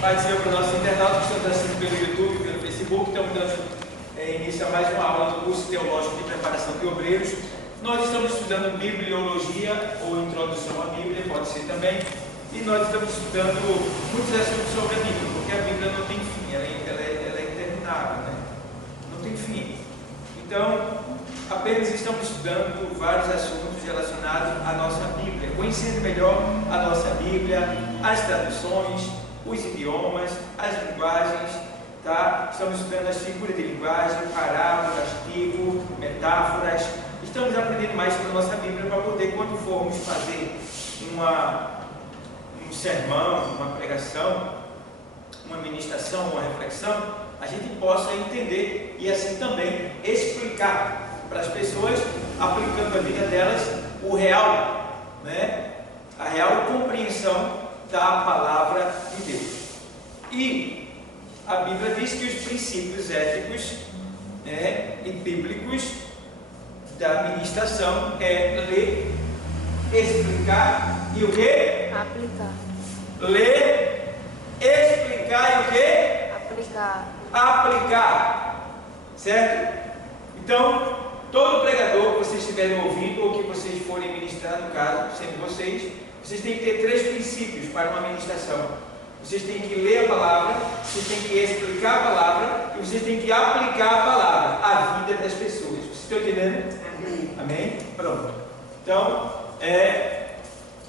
Participa para o nosso internauta que estão assistindo pelo YouTube, pelo Facebook. Estamos dando início a mais uma aula do curso teológico de preparação de obreiros. Nós estamos estudando bibliologia ou introdução à Bíblia, pode ser também. E nós estamos estudando muitos assuntos sobre a Bíblia, porque a Bíblia não tem fim, ela é interminável, né? Não tem fim. Então, apenas estamos estudando vários assuntos relacionados à nossa Bíblia, conhecendo melhor a nossa Bíblia, as traduções, os idiomas, as linguagens, tá? Estamos estudando as figuras de linguagem, parábolas, artigo, metáforas. Estamos aprendendo mais sobre a nossa Bíblia para poder, quando formos fazer um sermão, uma pregação, uma ministração, uma reflexão, a gente possa entender e assim também explicar para as pessoas, aplicando a vida delas o real, né? A real compreensão da palavra de Deus. E a Bíblia diz que os princípios éticos, né, e bíblicos da ministração é ler, explicar e o quê? Aplicar. Ler, explicar e o quê? Aplicar. Aplicar. Certo? Então, todo pregador que vocês estiverem ouvindo ou que vocês forem ministrar, no caso, sendo vocês têm que ter 3 princípios para uma ministração. Vocês têm que ler a palavra, vocês têm que explicar a palavra e vocês têm que aplicar a palavra à vida das pessoas. Vocês estão entendendo? Amém. Amém? Pronto. Então,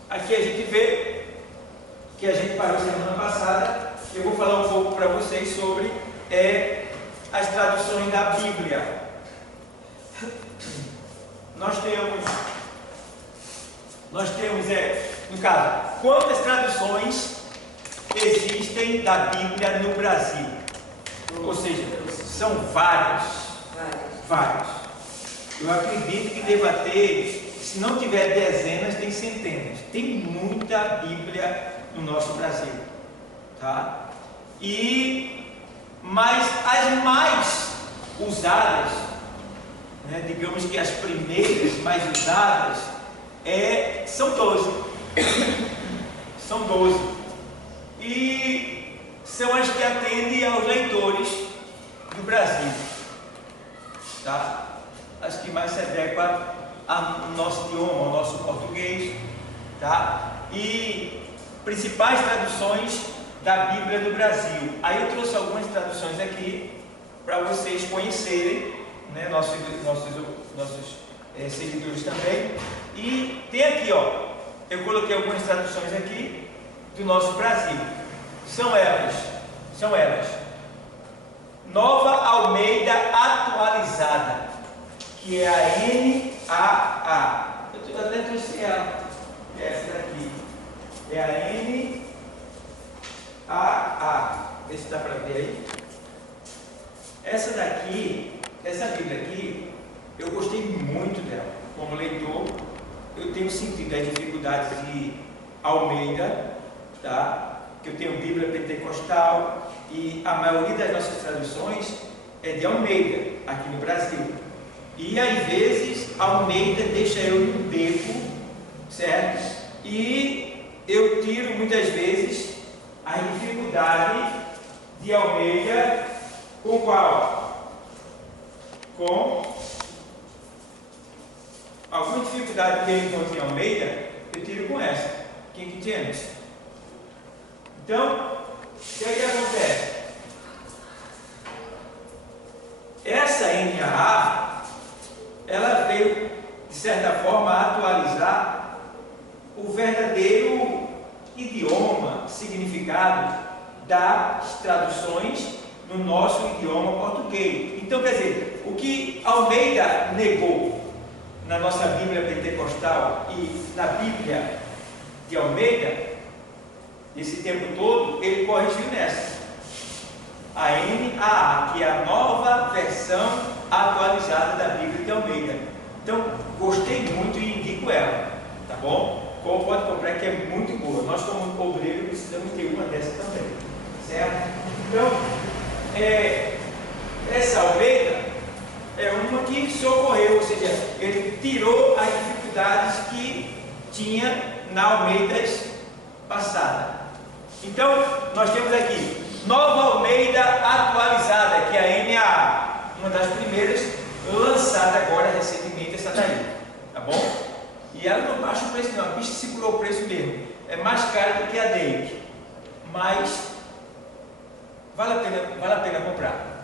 aqui a gente vê que a gente parou semana passada. Eu vou falar um pouco para vocês sobre as traduções da Bíblia. Nós temos, no caso, quantas traduções existem da Bíblia no Brasil? Ou seja, são várias. Eu acredito que deva ter, se não tiver dezenas, tem centenas. Tem muita Bíblia no nosso Brasil, tá? Mas as mais usadas, né, digamos que as primeiras mais usadas são 12. São 12. E são as que atendem aos leitores do Brasil, tá? As que mais se adequam ao nosso idioma, ao nosso português, tá? E principais traduções da Bíblia do Brasil. Aí eu trouxe algumas traduções aqui para vocês conhecerem, né, nossos seguidores também. E tem aqui, ó, eu coloquei algumas traduções aqui do nosso Brasil. São elas Nova Almeida Atualizada, que é a NAA. Eu até trouxe ela, essa daqui é a NAA. Vê se dá para ver aí. Essa Bíblia aqui, eu gostei muito dela. Como leitor, eu tenho sentido as dificuldades de Almeida, tá? Que eu tenho Bíblia Pentecostal e a maioria das nossas traduções é de Almeida, aqui no Brasil. E às vezes Almeida deixa eu no beco, certo? E eu tiro muitas vezes a dificuldade de Almeida com qual? Com alguma dificuldade que ele encontra em Almeida, eu tiro com essa, King James. Então, o que é que acontece? Essa NAA, ela veio, de certa forma, atualizar o verdadeiro idioma, significado das traduções no nosso idioma português. Então, quer dizer, o que Almeida negou na nossa Bíblia Pentecostal e na Bíblia de Almeida, esse tempo todo, ele corrigiu nessa. A NAA, que é a nova versão atualizada da Bíblia de Almeida. Então, gostei muito e indico ela, tá bom? Como pode comprar, que é muito boa. Nós, como obreiro, precisamos ter uma dessa também, certo? Então, essa Almeida é uma que socorreu, ou seja, ele tirou as dificuldades que tinha na Almeida passada. Então, nós temos aqui Nova Almeida Atualizada, que é a NAA, uma das primeiras, lançada agora recentemente, essa daí, tá bom? E ela não baixa o preço não, a bicha segurou o preço mesmo, é mais cara do que a Dake, mas vale a pena comprar.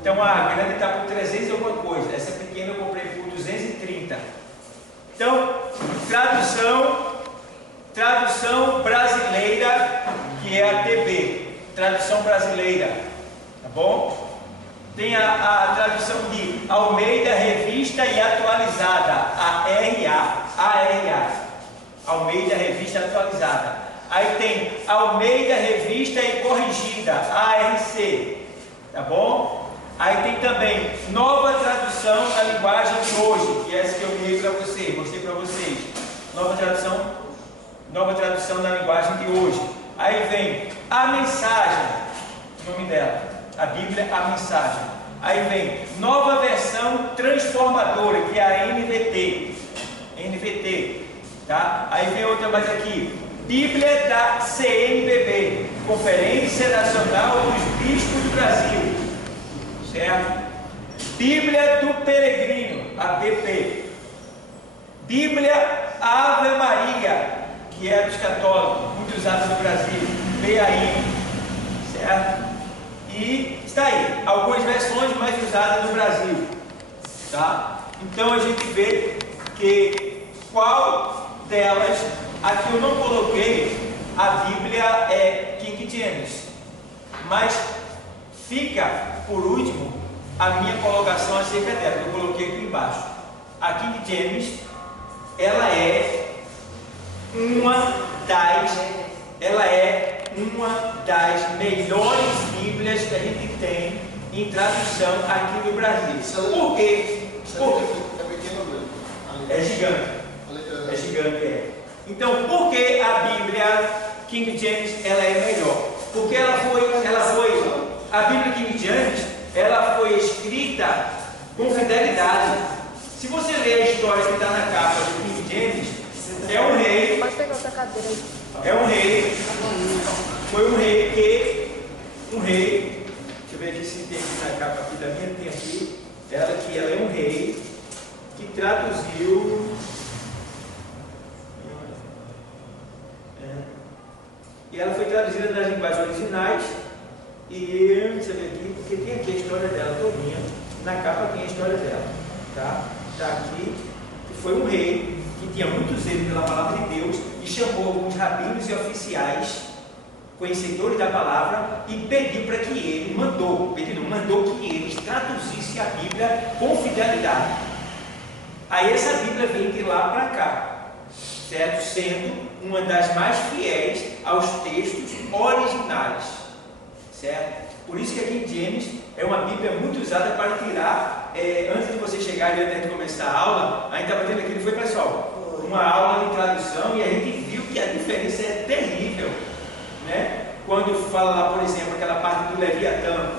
Então a grande está por 300 e alguma coisa, essa pequena eu comprei por 230. Então, tradução brasileira, que é a TB, tradução brasileira, tá bom? Tem a tradução de Almeida Revista e Atualizada, ARA, Almeida Revista Atualizada. Aí tem Almeida Revista e Corrigida, ARC, tá bom? Aí tem também Nova Tradução da Linguagem de Hoje, que é essa que eu mostrei para vocês. Nova tradução da linguagem de hoje. Aí vem a mensagem, o nome dela, a Bíblia, a mensagem. Aí vem nova versão transformadora, que é a NVT, tá? Aí vem outra mais aqui, Bíblia da CNBB, Conferência Nacional dos Bispos do Brasil, certo? Bíblia do Peregrino, a BP. Bíblia Ave Maria, que é dos católicos, muito usada no Brasil, BAI, certo? E está aí, algumas versões mais usadas no Brasil, tá? Então a gente vê que qual delas, aqui eu não coloquei, a Bíblia é King James, mas fica por último a minha colocação acerca dela, eu coloquei aqui embaixo. A King James, ela é uma das melhores Bíblias que a gente tem em tradução aqui no Brasil. Por quê? É gigante. É gigante, é. Então, por que a Bíblia King James ela é melhor? Porque a Bíblia King James ela foi escrita com fidelidade. Se você ler a história que está na capa do King James, é um rei. Pode pegar outra cadeira aí. É um rei. Foi um rei que. Deixa eu ver aqui se tem aqui na capa aqui da minha, tem aqui. Ela é um rei que traduziu. E ela foi traduzida das linguagens originais. E deixa eu ver aqui, porque tem aqui a história dela todinha. Na capa tem a história dela. Tá? Está aqui. Que foi um rei que tinha muito zelo pela palavra de Deus e chamou alguns rabinos e oficiais, conhecedores da palavra, e pediu para que ele, mandou que eles traduzissem a Bíblia com fidelidade. Aí essa Bíblia veio de lá para cá, certo? Sendo uma das mais fiéis aos textos originais, certo? Por isso que a King James é uma Bíblia muito usada para tirar, antes de você chegar e antes de começar a aula, a gente estava tendo aqui, foi pessoal, uma aula de tradução, e a gente viu que a diferença é terrível, né? Quando fala lá, por exemplo, aquela parte do Leviatã,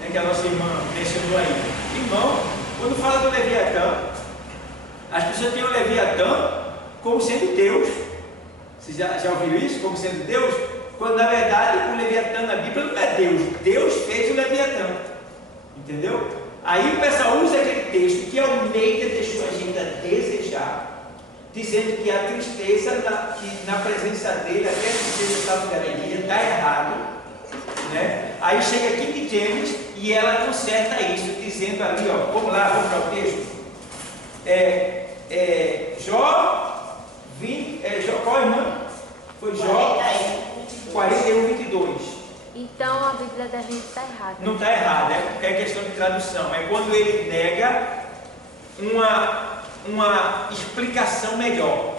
né, que a nossa irmã mencionou aí. Irmão, quando fala do Leviatã, as pessoas têm o Leviatã como sendo Deus. Vocês já ouviram isso? Como sendo Deus? Quando na verdade o Leviatã na Bíblia não é Deus. Deus fez o Leviatã. Entendeu? Aí o pessoal usa aquele texto que Almeida deixou a gente a desejar, dizendo que a tristeza, que na presença dele, até a tristeza está no galeria, está errado, né? Aí chega King James e ela conserta isso, dizendo ali, ó, vamos lá, vamos para o texto. Jó 20, qual irmã? Foi Jó 41, 22. Então a Bíblia da gente está errada. Não está errada, é questão de tradução. É quando ele nega uma explicação melhor.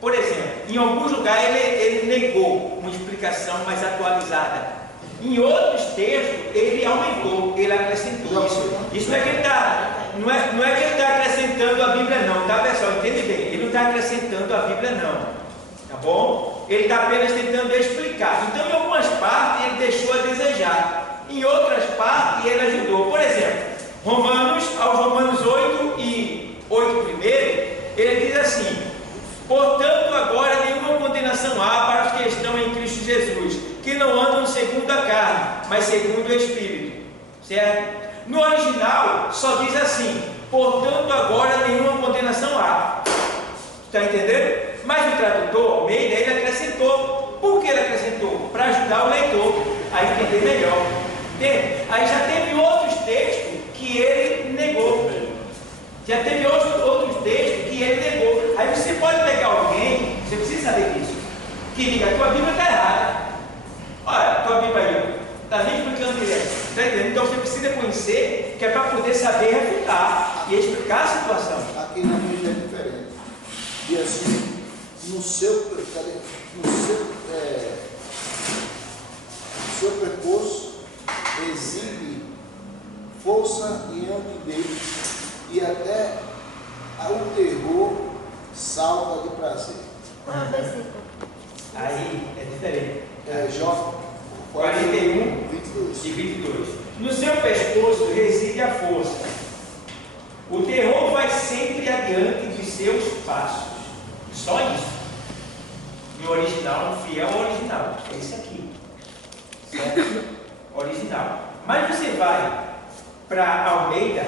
Por exemplo, em alguns lugares ele negou uma explicação mais atualizada. Em outros textos ele aumentou, ele acrescentou isso. Isso não é que ele está, não é que ele está acrescentando a Bíblia não, tá pessoal? Entende bem? Ele não está acrescentando a Bíblia não, tá bom? Ele está apenas tentando explicar. Então em algumas partes ele deixou a desejar, em outras partes ele ajudou. Por exemplo, aos Romanos 8 e 8 primeiro, ele diz assim: portanto agora nenhuma condenação há para os que estão em Cristo Jesus, que segundo a carne, mas segundo o Espírito. Certo? No original, só diz assim: portanto, agora nenhuma condenação há. Está entendendo? Mas o tradutor, Almeida, ele acrescentou. Por que ele acrescentou? Para ajudar o leitor a entender melhor. Entende? Aí já teve outros textos que ele negou. Já teve outros textos que ele negou. Aí você pode pegar alguém, você precisa saber disso, que diga: a tua Bíblia está errada. Olha, tua Bíblia aí está nem explicando direito. Está entendendo? Então você precisa conhecer, que é para poder saber refutar e explicar a situação. Aqui na Bíblia é diferente. E assim, no seu percurso exibe força e antidez, e até o terror salta de prazer. Qual é o versículo? Aí é diferente. Jó 41 22. e 22. No seu pescoço reside a força. O terror vai sempre adiante dos seus passos. Só isso. No original, no fiel original. É isso aqui. Certo? Original. Mas você vai para Almeida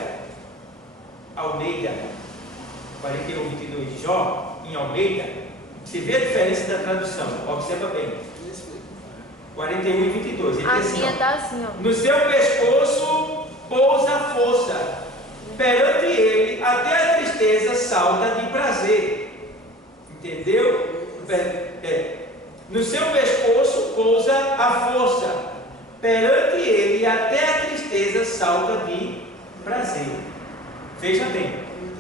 41, 22 de Jó, em Almeida, você vê a diferença da tradução. Observa bem. 41 e 22. Ele A diz assim, minha ó: está assim, ó. no seu pescoço pousa a força, perante ele até a tristeza salta de prazer. Entendeu? No seu pescoço pousa a força, perante ele até a tristeza salta de prazer. Veja bem.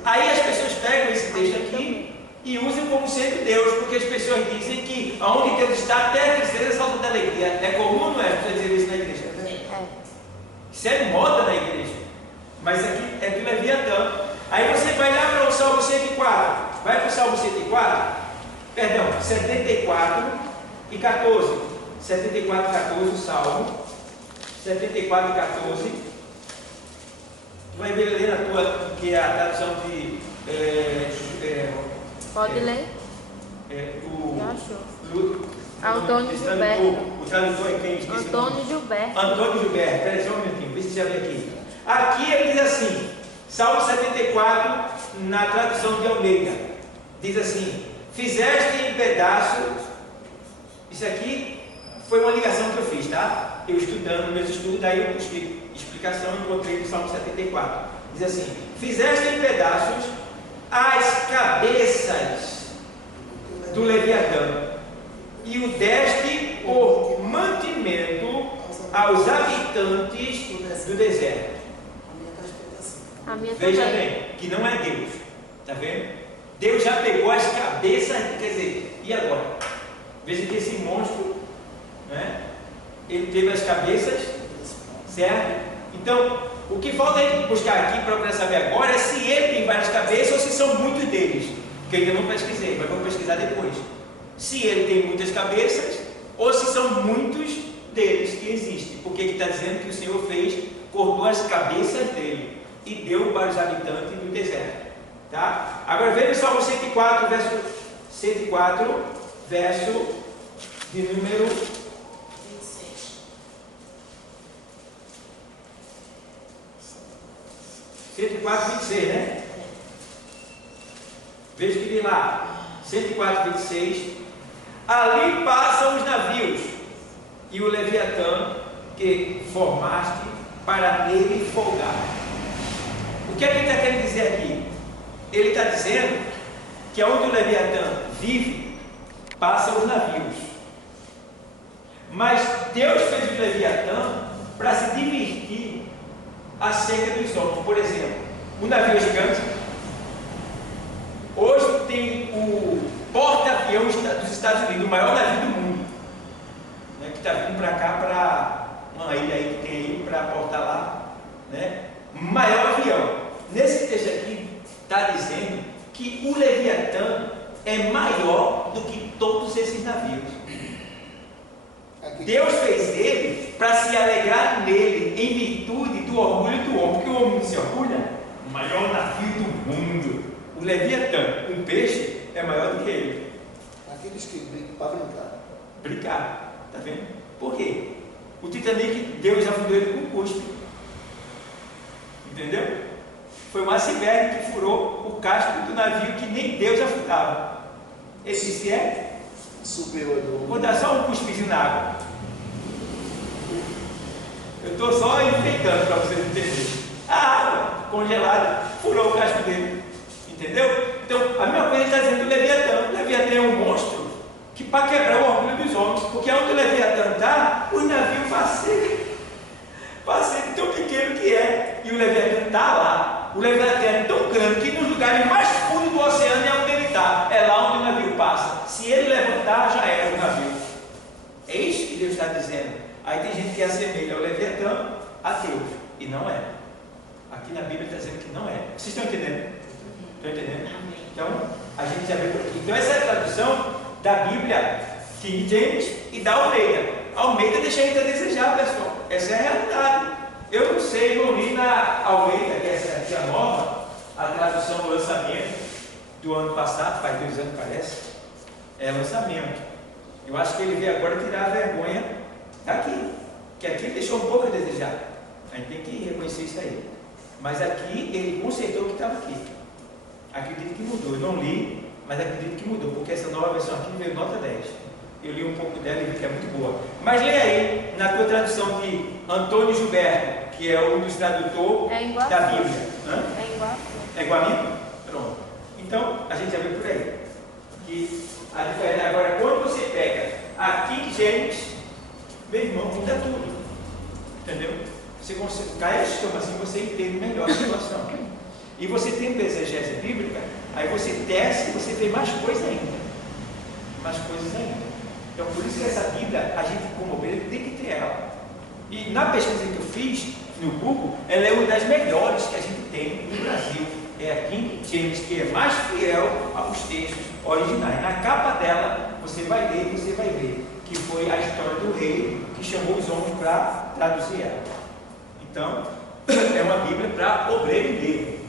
Aí as pessoas pegam esse texto aqui e usam como sendo Deus, porque as pessoas dizem que aonde Deus está, até a tristeza salta da alegria. É comum, não é? Você dizer isso na igreja? É. Isso é moda na igreja. Mas aqui é do Leviatã. Aí você vai lá para o Salmo 104. Vai para o Salmo 104. Perdão, 74 e 14. 74 e 14, o Salmo. 74 e 14. Tu vai ver ali na tua, que é a tradução de. Pode ler? Já achou. Antônio Gilberto. O tradutor é quem? Esqueci. Antônio Gilberto. Antônio Gilberto. Espera aí só um minutinho, vê se já vê aqui. Aqui ele diz assim, Salmo 74, na tradução de Almeida, diz assim: fizeste em pedaços. Isso aqui foi uma ligação que eu fiz, tá? Eu estudando, meus estudos, daí eu busquei explicação e encontrei no Salmo 74. Diz assim: fizeste em pedaços as cabeças do Leviatã e o deste por mantimento aos habitantes do deserto. A minha Veja também. bem, que não é Deus, tá vendo? Deus já pegou as cabeças, quer dizer, e agora? Veja que esse monstro, né? Ele teve as cabeças, certo? Então, o que falta a gente buscar aqui, procurar saber agora, é se ele tem várias cabeças ou se são muitos deles, que eu ainda não pesquisei, mas vou pesquisar depois. Se ele tem muitas cabeças ou se são muitos deles que existem, porque ele está dizendo que o Senhor cortou as cabeças dele e deu para os habitantes do deserto, tá? Agora veja o Salmo 104, verso 104, verso de número 104, 26, né? Veja que diz lá, 104, 26. Ali passam os navios e o Leviatã que formaste para nele folgar. O que é que ele está querendo dizer aqui? Ele está dizendo que onde o Leviatã vive, passam os navios. Mas Deus fez o Leviatã para se divertir acerca dos homens. Por exemplo, o navio gigante. Hoje tem o porta-avião dos Estados Unidos, o maior navio do mundo, né, que está vindo para cá, para uma ilha aí que tem aí, para aportar lá, né? Maior avião. Nesse texto aqui está dizendo que o Leviatã é maior do que todos esses navios. Deus fez ele para se alegrar nele, em virtude do orgulho do homem. Porque o homem não se orgulha? O maior navio do mundo. O Leviatã, um peixe, é maior do que ele. Aqueles que brincam para brincar. Brincar, tá vendo? Por quê? O Titanic, Deus afundou ele com cuspe. Entendeu? Foi um iceberg que furou o casco do navio que nem Deus afundava. Esse se é superior. Vou dar só um cuspizinho na água. Eu estou só enfeitando para vocês entenderem. A água congelada furou o casco dele. Entendeu? Então, a mesma coisa ele está dizendo do Leviatã. O Leviatã é um monstro que para quebrar o orgulho dos homens. Porque onde o Leviatã está, os navios passeiam tão pequeno que é. E o Leviatã está lá. O Leviatã é tão grande que nos lugares mais fundos do oceano é onde ele está. É lá onde o navio passa. Se ele levantar, já era o navio. É isso que Deus está dizendo. Aí tem gente que assemelha o Leviatã a Deus. E não é. Aqui na Bíblia está dizendo que não é. Vocês estão entendendo? Estão entendendo? Então, a gente já vê por aqui. Então, essa é a tradução da Bíblia King James e da Almeida. A Almeida deixa a gente a desejar, pessoal. Essa é a realidade. Eu não sei, eu li na Almeida, que essa aqui é a nova, a tradução do lançamento do ano passado, faz 2 anos parece, é lançamento. Eu acho que ele veio agora tirar a vergonha daqui, que aqui ele deixou um pouco a desejar. A gente tem que reconhecer isso aí. Mas aqui ele consertou o que estava aqui. Acredito que mudou. Eu não li, mas acredito que mudou, porque essa nova versão aqui veio nota 10. Eu li um pouco dela e vi que é muito boa. Mas leia aí, na tua tradução de Antônio Gilberto, que é um dos tradutores da Bíblia. Hã? É igual. É igual a mim? Pronto. Então, a gente já viu por aí. Que a diferença agora, quando você pega a King James, meu irmão, muda tudo. Entendeu? Você consegue, cai a chama assim, você entende melhor a situação. E você tem exegese bíblica, aí você desce e você vê mais coisa ainda. Mais coisas ainda. Então, por isso que essa Bíblia, a gente, como ovelha, tem que ter ela. E na pesquisa que eu fiz no Google, ela é uma das melhores que a gente tem no Brasil. É a King James, que é mais fiel aos textos originais. Na capa dela, você vai ler e você vai ver que foi a história do rei que chamou os homens para traduzir ela. Então, é uma Bíblia para obreiro mesmo.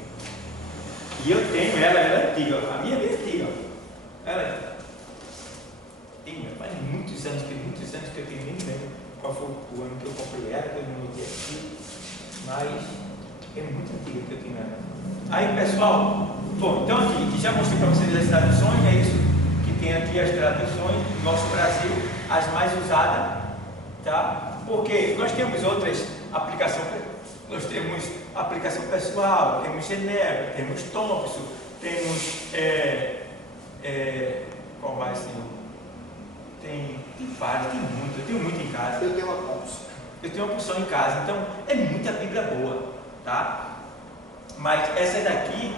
E eu tenho ela é antiga. A minha é bem antiga. Ela é faz muitos anos que eu tenho, nem lembro qual foi o ano que eu comprei ela, que eu não notei aqui, mas é muito antiga que eu tenho ela. Aí, pessoal, bom, então aqui já mostrei para vocês as traduções, é isso que tem aqui as traduções do nosso Brasil, as mais usadas, tá? Porque nós temos outras aplicações, nós temos aplicação pessoal, temos Genebra, temos Thompson, temos qual mais assim? Tem vários, tem muito, eu tenho muito em casa. Eu tenho uma porção. Eu tenho uma porção em casa, então é muita Bíblia boa, tá? Mas essa daqui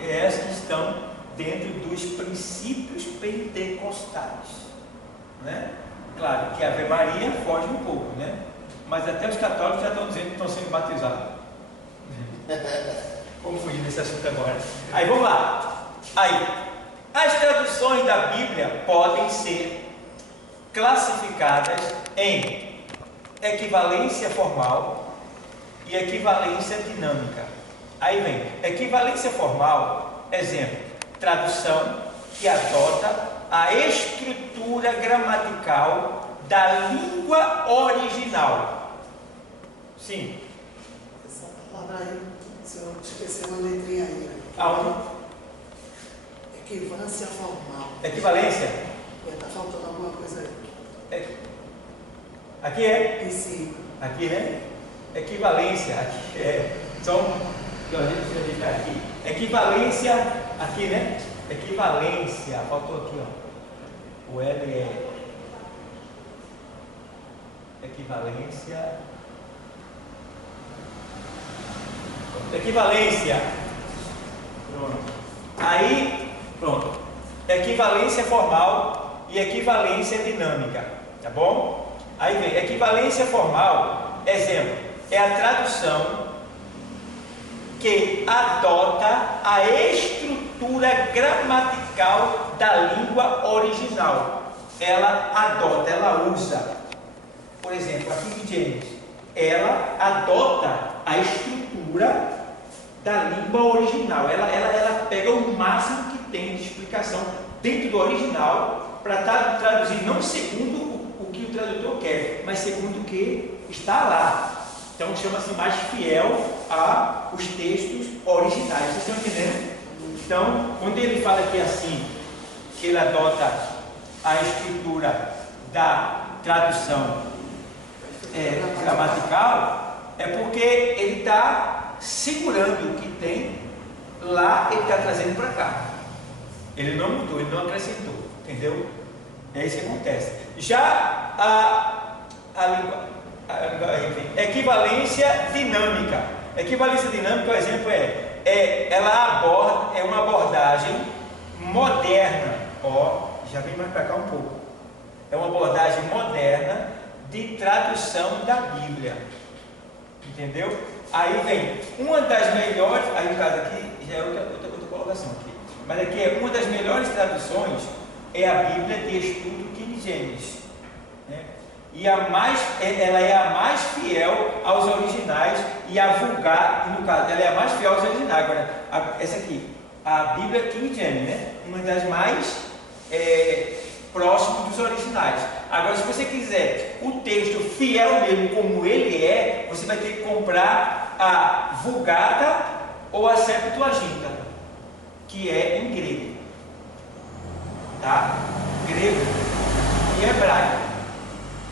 é as que estão dentro dos princípios pentecostais, né? Claro que a Ave Maria foge um pouco, né? Mas até os católicos já estão dizendo que estão sendo batizados. Vamos fugir desse assunto agora. Aí vamos lá. Aí, as traduções da Bíblia podem ser classificadas em equivalência formal e equivalência dinâmica. Aí vem, equivalência formal, exemplo, tradução que adota a estrutura gramatical da língua original. Sim. Essa palavra aí, se eu esquecer uma letrinha aí. Aonde? Equivalência formal. Equivalência? Está faltando alguma coisa aí. Aqui é? Em cima. Aqui é? Equivalência. Aqui é. Só deixa eu digitar aqui. Equivalência. Aqui, né? Equivalência. Faltou aqui, ó. O L é. Equivalência. Equivalência. Pronto. Aí, pronto. Equivalência formal e equivalência dinâmica, tá bom? Aí vem, equivalência formal, exemplo, é a tradução que adota a estrutura gramatical da língua original. Ela adota, ela usa, por exemplo, a King James, ela adota a estrutura da língua original, ela pega o máximo que tem de explicação dentro do original para traduzir não segundo o que que o tradutor quer, mas segundo o que está lá. Então chama-se mais fiel aos textos originais. Vocês estão entendendo? Então, quando ele fala aqui assim, que ele adota a escritura da tradução gramatical, é porque ele está segurando o que tem lá, ele está trazendo para cá. Ele não mudou, ele não acrescentou, entendeu? É isso que acontece. Já a equivalência dinâmica. Equivalência dinâmica, por exemplo, ela aborda, é uma abordagem moderna. Já vem mais para cá um pouco. É uma abordagem moderna de tradução da Bíblia. Entendeu? Aí vem uma das melhores, aí no caso aqui já é outra colocação aqui. Mas aqui uma das melhores traduções é a Bíblia de Estudo King James, né? E ela é a mais fiel aos originais e a vulgar, no caso, ela é a mais fiel aos originais. Agora, essa aqui, a Bíblia King James, né? Uma das mais próximas dos originais. Agora, se você quiser o texto fiel mesmo como ele é, você vai ter que comprar a Vulgata ou a Septuaginta, que é em grego, tá? Grego e hebraico.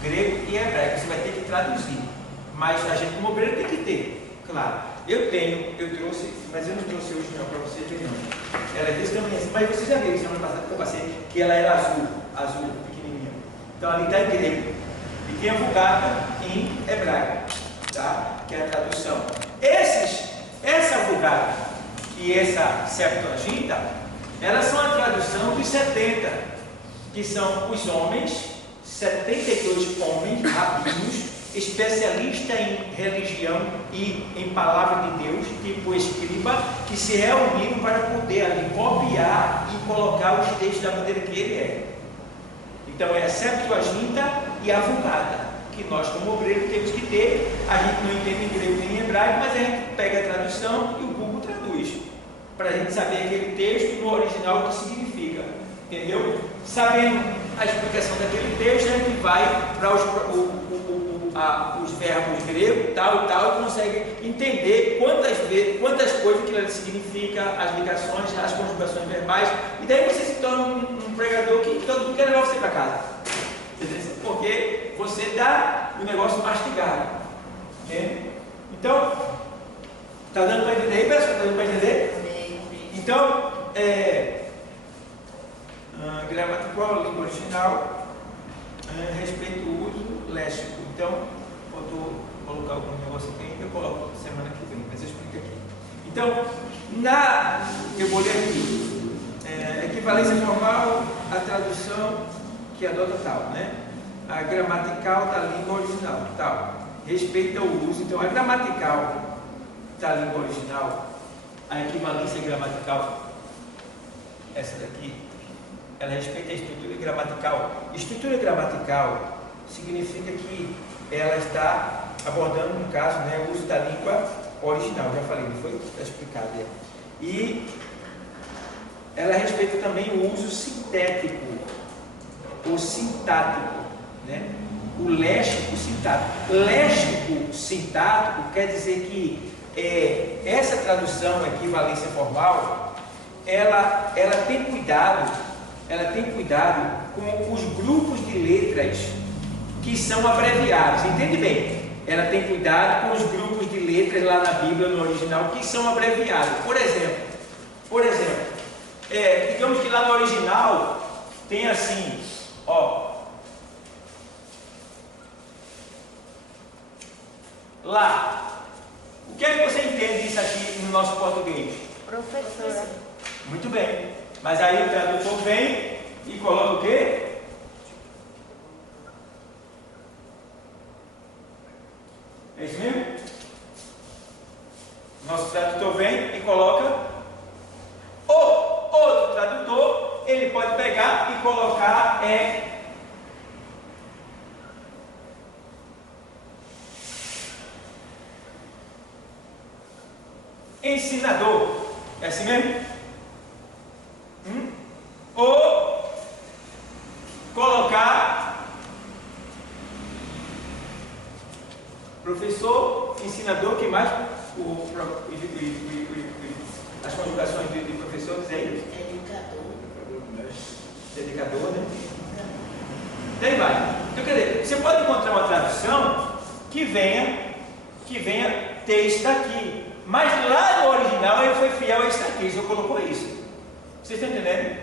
Grego e hebraico, você vai ter que traduzir. Mas a gente, como obreiro, tem que ter, claro. Eu trouxe, mas eu não trouxe hoje não para vocês verem não. Ela é desse tamanho assim, mas vocês já viram semana passada que eu passei, que ela era azul, pequenininha. Então ali está em grego. E tem a Vulgata em hebraico, tá? Que é a tradução. Essa Vulgata e essa Septuaginta, elas são a tradução dos 70, que são os homens, 72 homens, rabinos, especialistas em religião e em palavra de Deus, tipo escriba, que se reuniram para poder ali copiar e colocar os textos da maneira que ele é. Então é a Septuaginta e a Vulgata, que nós como obreiros temos que ter. A gente não entende em grego nem em hebraico, mas a gente pega a tradução e o Google traduz, para a gente saber aquele texto no original o que significa, entendeu? Sabendo a explicação daquele texto, a gente vai para os verbos gregos, tal e tal, e consegue entender quantas coisas que ele significa, as ligações, as conjugações verbais, e daí você se torna um pregador que todo mundo quer levar você para casa, porque você dá o negócio mastigado, entende? Então, está dando para entender aí, pessoal? Está dando para entender? Então, gramatical, língua original, respeito ao uso léxico. Então, vou colocar algum negócio aqui ainda, eu coloco semana que vem, mas eu explico aqui. Então, eu vou ler aqui, equivalência formal, a tradução que adota tal, né? A gramatical da língua original, tal. Respeito ao uso. Então, a gramatical da língua original, a equivalência gramatical, essa daqui, ela respeita a estrutura gramatical. Estrutura gramatical significa que ela está abordando, no caso, né, o uso da língua original. Já falei, não foi? Está explicado. E ela respeita também o uso sintético ou sintático, né? O léxico sintático. Léxico sintático quer dizer que essa tradução, equivalência formal, ela tem cuidado com os grupos de letras que são abreviados. Entende bem? Ela tem cuidado com os grupos de letras lá na Bíblia, no original, que são abreviados. Por exemplo, digamos que lá no original tem assim, lá. O que é que você entende disso aqui no nosso português? Professora. Muito bem. Mas aí o tradutor vem e coloca o quê? É isso mesmo? Nosso tradutor vem e coloca. O outro tradutor, ele pode pegar e colocar ensinador. É assim mesmo? Ou colocar Professor, ensinador, que mais? As conjugações de professores aí? Dedicador, né? Daí vai. Então, quer dizer, você pode encontrar uma tradução que venha ter isso daqui. Mas lá no original ele foi fiel a isso daqui, ele só colocou isso. Vocês estão entendendo?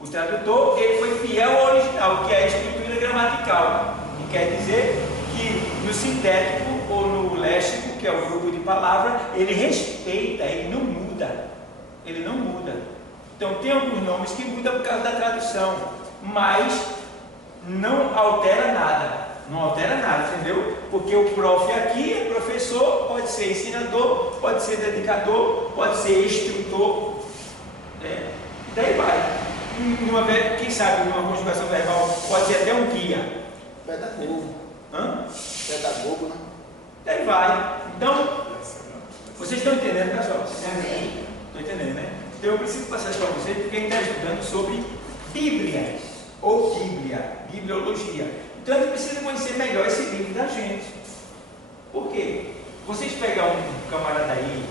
O tradutor, ele foi fiel ao original, que é a estrutura gramatical. Que quer dizer que no sintético ou no léxico, que é o grupo de palavras, ele respeita, ele não muda. Ele não muda. Então tem alguns nomes que mudam por causa da tradução, mas não altera nada. Não altera nada, entendeu? Porque o prof aqui é professor, pode ser ensinador, pode ser dedicador, pode ser instrutor. Né? Daí vai. Quem sabe numa conjugação verbal pode ser até um guia. Pedagogo. Hã? Pedagogo, né? Daí vai. Então, vocês estão entendendo, pessoal? Estão entendendo, né? Então eu preciso passar isso para vocês porque a gente está estudando sobre Bíblias, ou Bíblia, bibliologia. Então a gente precisa conhecer melhor esse livro da gente. Por quê? Vocês pegam um camarada aí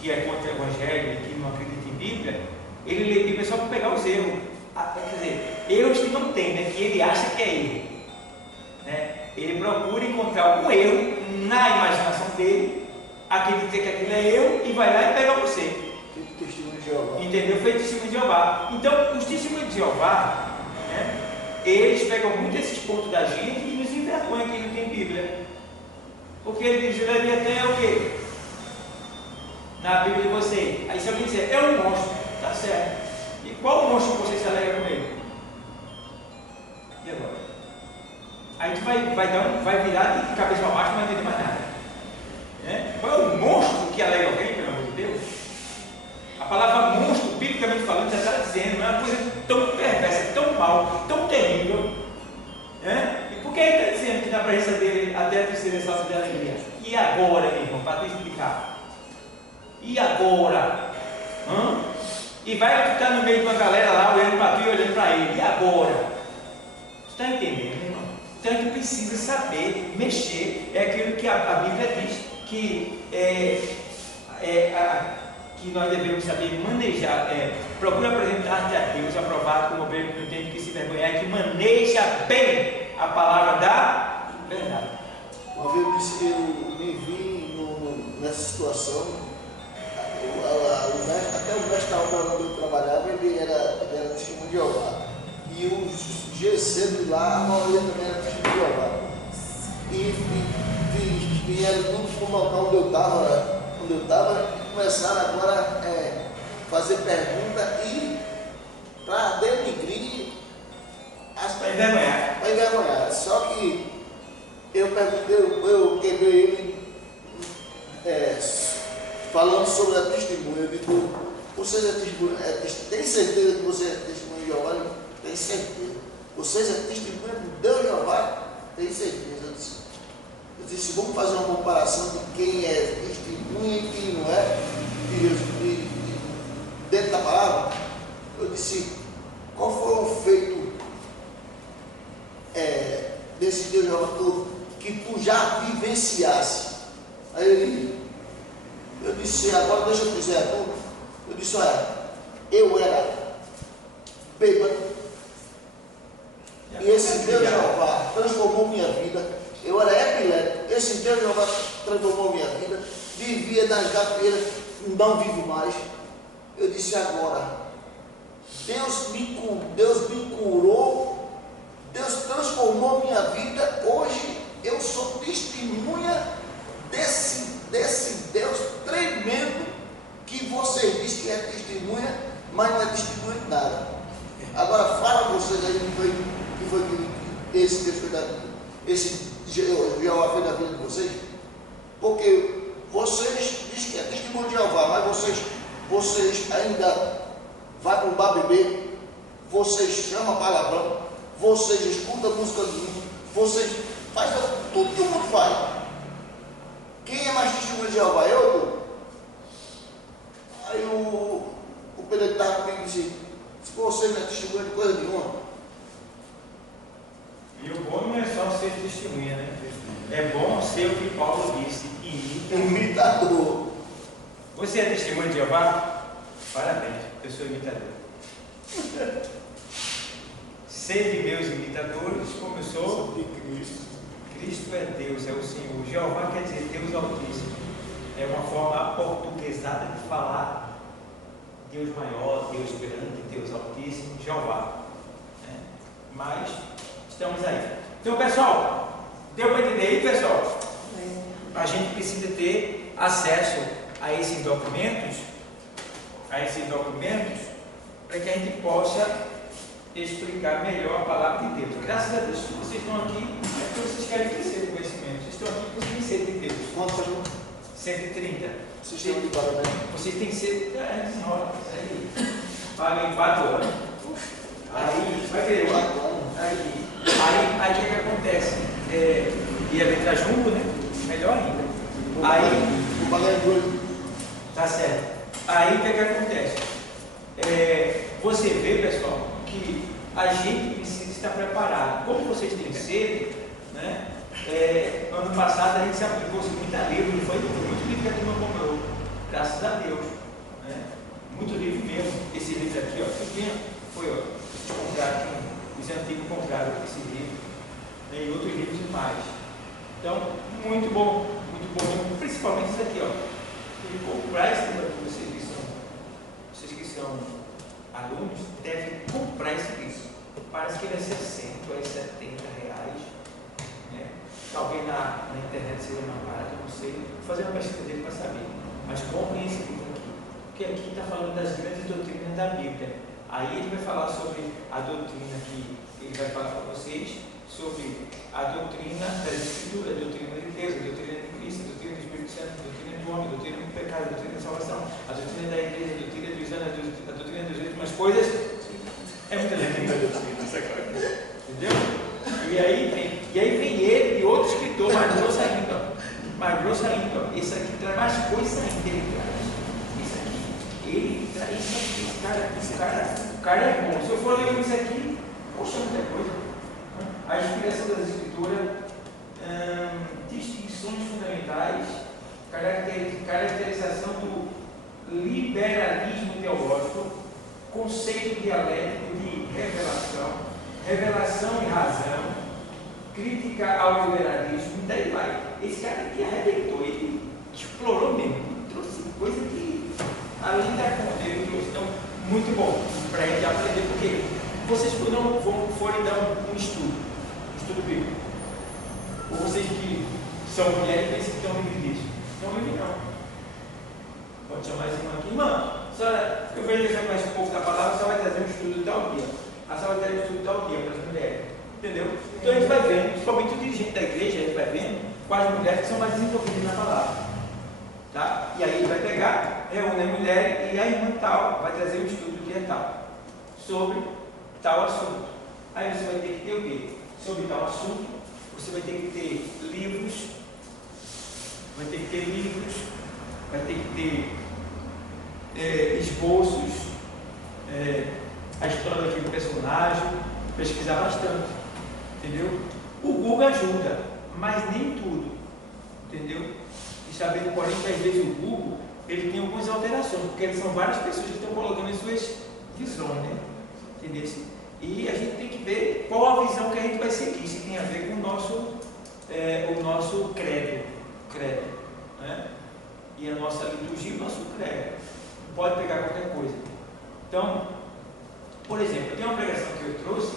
que é contra o Evangelho, que não acredita em Bíblia, ele lê Bíblia só para pegar os erros. Quer dizer, erros que não tem, né? Que ele acha que é erro. Né? Ele procura encontrar algum erro na imaginação dele, acredita que aquilo é erro e vai lá e pega você. Testemunho de Jeová. Entendeu? Foi testemunho de Jeová. Então, os testemunhos de Jeová, né? Eles pegam muito esses pontos da gente e nos envergonham que não tem Bíblia. Porque ele juraria até o quê? Na Bíblia de você. Aí se alguém disser, é um monstro, tá certo. E qual monstro você se alegra com ele? E agora? Aí a gente vai virar de cabeça para baixo e não vai entender mais nada. Né? Qual é o monstro que alegra alguém, pelo amor de Deus? A palavra monstro, biblicamente falando, já está dizendo, não é uma coisa tão perversa, tão mal, tão terrível. Né? E por que ele está dizendo que na presença dele até a tristeza é salsa de alegria? E agora, meu irmão, para tu explicar? E agora? E vai ficar no meio de uma galera lá, olhando para tu e olhando para ele. E agora? Tu está entendendo, meu irmão? Então a gente precisa saber mexer. É aquilo que a Bíblia diz, que que nós devemos saber manejar, procura apresentar-te a Deus aprovado como obreiro que não tem que se envergonhar, que maneja bem a palavra da verdade. Uma vez eu me vi nessa situação, até o mestre onde eu trabalhava, ele era testemunho de Jeová, e os GC de lá, a maioria também era testemunho de Jeová, e vieram tudo para o local onde eu estava, começaram agora a fazer pergunta e para denigrir para envergonhar. Só que eu quebrei ele falando sobre a testemunha. Eu digo, vocês tem certeza que você é testemunha de Jeová? Tem certeza. Vocês é testemunha de Deus Jeová? Tem certeza. Eu disse, vamos fazer uma comparação de quem é testemunha e quem não é, e dentro da palavra. Eu disse, qual foi o feito desse Deus Jeová que tu já vivenciasse? Aí eu disse, agora deixa eu dizer a tu. Eu disse, olha, eu era bêbado, e esse Deus Jeová transformou minha vida. Eu era epilético, esse Deus Jeová transformou minha vida, vivia nas gafeiras, não vivo mais. Eu disse agora, Deus me curou, Deus transformou minha vida, hoje eu sou testemunha desse Deus tremendo que você diz que é testemunha, mas não é testemunha de nada. Agora fala vocês aí que foi que esse Deus foi da vida. Esse Jeová fez da vida de vocês, porque vocês dizem que é testemunho de Jeová, mas vocês ainda vão para o bar beber, vocês chamam palavrão, vocês escutam música do mundo, vocês fazem tudo que o mundo faz. Quem é mais testemunho de Jeová? Eu? Aí o Pedro estava comigo e disse, se vocês não é testemunho de coisa nenhuma. E o bom não é só ser testemunha, né? É bom ser o que Paulo disse, Imitador. Você é testemunha de Jeová? Parabéns, eu sou imitador. Sede meus imitadores, como eu sou de Cristo. Cristo é Deus, é o Senhor. Jeová quer dizer Deus Altíssimo. É uma forma portuguesada de falar Deus maior, Deus grande, Deus Altíssimo, Jeová. Mas estamos aí. Então, pessoal, deu para entender aí, pessoal? A gente precisa ter acesso a esses documentos, para que a gente possa explicar melhor a palavra de Deus. Graças a Deus, se vocês estão aqui, é porque vocês querem crescer no conhecimento. Vocês estão aqui porque vocês têm sede de Deus. Quanto faz? 130. Sistema de pagamento. Vocês têm sede. Desenrola. Paga em 4 anos. Aí, vai querer 4 anos. Aí o que acontece? Ia entrar junto, né? Melhor ainda. Vou pagar em 2. Tá certo. Aí o que acontece? Você vê, pessoal, que a gente precisa estar preparado. Como vocês têm sede, né? Ano passado a gente se aplicou muita livro, não foi muito livro que a turma comprou, graças a Deus, né? Muito livro mesmo. Esse livro aqui, ó, foi, ó, os antigos compraram esse livro, né? E outros livros mais. Então, muito bom, principalmente isso aqui, ó. E comprar esse livro para vocês que são alunos, devem comprar esse livro. Parece que ele é 60 ou é 70 reais. Né? Talvez na internet seja mais barato, eu não sei. Vou fazer uma pesquisa dele para saber. Mas comprem esse livro aqui. Porque aqui está falando das grandes doutrinas da Bíblia. Aí ele vai falar sobre a doutrina que ele vai falar para vocês, sobre a doutrina das Escrituras, a doutrina de Deus, a doutrina de Cristo, a doutrina do Espírito Santo, a doutrina do homem, a doutrina do pecado, a doutrina da salvação, a doutrina da igreja, a doutrina dos anos, a doutrina das últimas coisas. É muita doutrina. Entendeu? E aí vem ele e outro escritor mais grosso ainda. Esse aqui traz mais coisa ainda, ele traz. Esse aqui, ele traz isso aqui. O cara é bom. Se eu for ler isso aqui, poxa, muita coisa. A inspiração das Escrituras, distinções fundamentais, caracterização do liberalismo teológico, conceito dialético de revelação e razão, crítica ao liberalismo, e daí vai. Esse cara aqui arrebentou, ele explorou mesmo, trouxe coisa que além da conta ele trouxe. Então, muito bom para a gente aprender, porque vocês não forem dar um estudo bíblico, ou vocês que são mulheres pensam que estão livres disso. Não livre não. Pode chamar esse irmão aqui, irmã, eu vejo que já conhece um pouco da palavra, você vai trazer um estudo tal dia. A senhora vai trazer um estudo tal dia para as mulheres. Entendeu? Então a gente vai vendo, principalmente o dirigente da igreja, a gente vai vendo quais mulheres que são mais desenvolvidas na palavra. Tá? E aí ele vai pegar, reúne a mulher e a irmã tal, vai trazer um estudo dia tal, sobre tal assunto. Aí você vai ter que ter o quê? Sobre tal assunto, você vai ter que ter livros, vai ter que ter esboços, a história daquele personagem, pesquisar bastante, entendeu? O Google ajuda, mas nem tudo, entendeu? E sabendo, porém, que às vezes o Google ele tem algumas alterações, porque são várias pessoas que estão colocando as suas visões, né? Entendeu? E a gente tem que ver qual a visão que a gente vai seguir, se tem a ver com o nosso credo, né? E a nossa liturgia, o nosso credo. Não pode pegar qualquer coisa. Então, por exemplo, tem uma pregação que eu trouxe,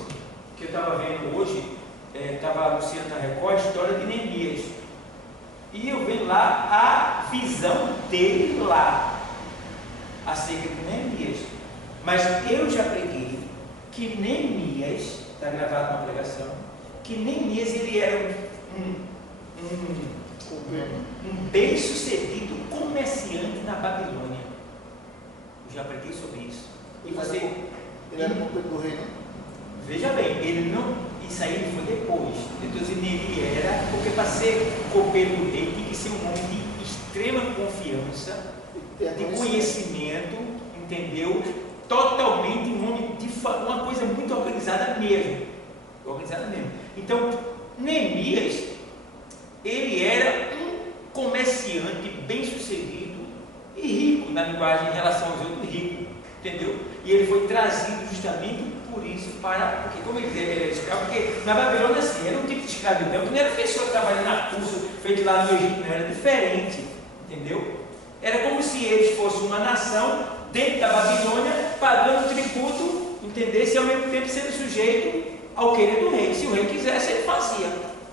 que eu estava vendo hoje, estava anunciando na Record, a história de Neemias. E eu vi lá a visão dele lá, acerca de Neemias. Mas eu já preguei que Neemias, está gravado na pregação, que Neemias ele era um bem-sucedido comerciante na Babilônia. Eu já preguei sobre isso. E você... Ele era copeiro do rei, não? Veja bem, ele não... Isso aí foi depois. Então ele era... Porque para ser copeiro do rei tem que ser um homem de extrema confiança, de conhecimento, entendeu? Totalmente um homem de uma coisa muito organizada mesmo. Então, Neemias, ele era um comerciante bem-sucedido e rico, na linguagem em relação aos outros, rico, entendeu? E ele foi trazido justamente por isso, porque como ele era escravo, porque na Babilônia assim, era um tipo de escravidão, que não era pessoa trabalhando na curso, feito lá no Egito, não, era diferente, entendeu? Era como se eles fossem uma nação dentro da Babilônia, pagando tributo, entendesse, e ao mesmo tempo sendo sujeito ao querer do rei. Se o rei quisesse, ele fazia,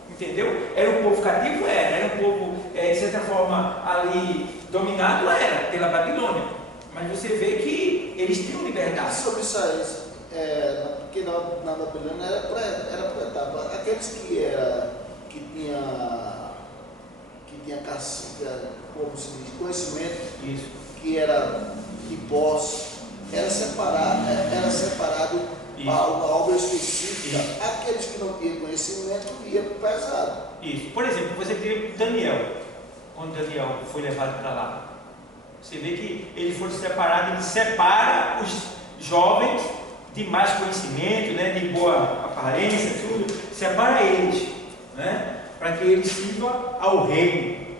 entendeu? Era um povo cativo? Era um povo, de certa forma, ali dominado? Era, pela Babilônia. Mas você vê que eles tinham liberdade. Sobre isso aí, porque na Babilônia era por etapa. Aqueles que tinha cacique, como se diz, conhecimento, isso, que era de posse, era separado para uma obra específica. Isso. Aqueles que não tinham conhecimento ia pesado. Isso. Por exemplo, você tem Daniel, quando Daniel foi levado para lá, você vê que ele foi separado, ele separa os jovens de mais conhecimento, né, de boa aparência, tudo, separa eles, né, para que eles sirvam ao reino,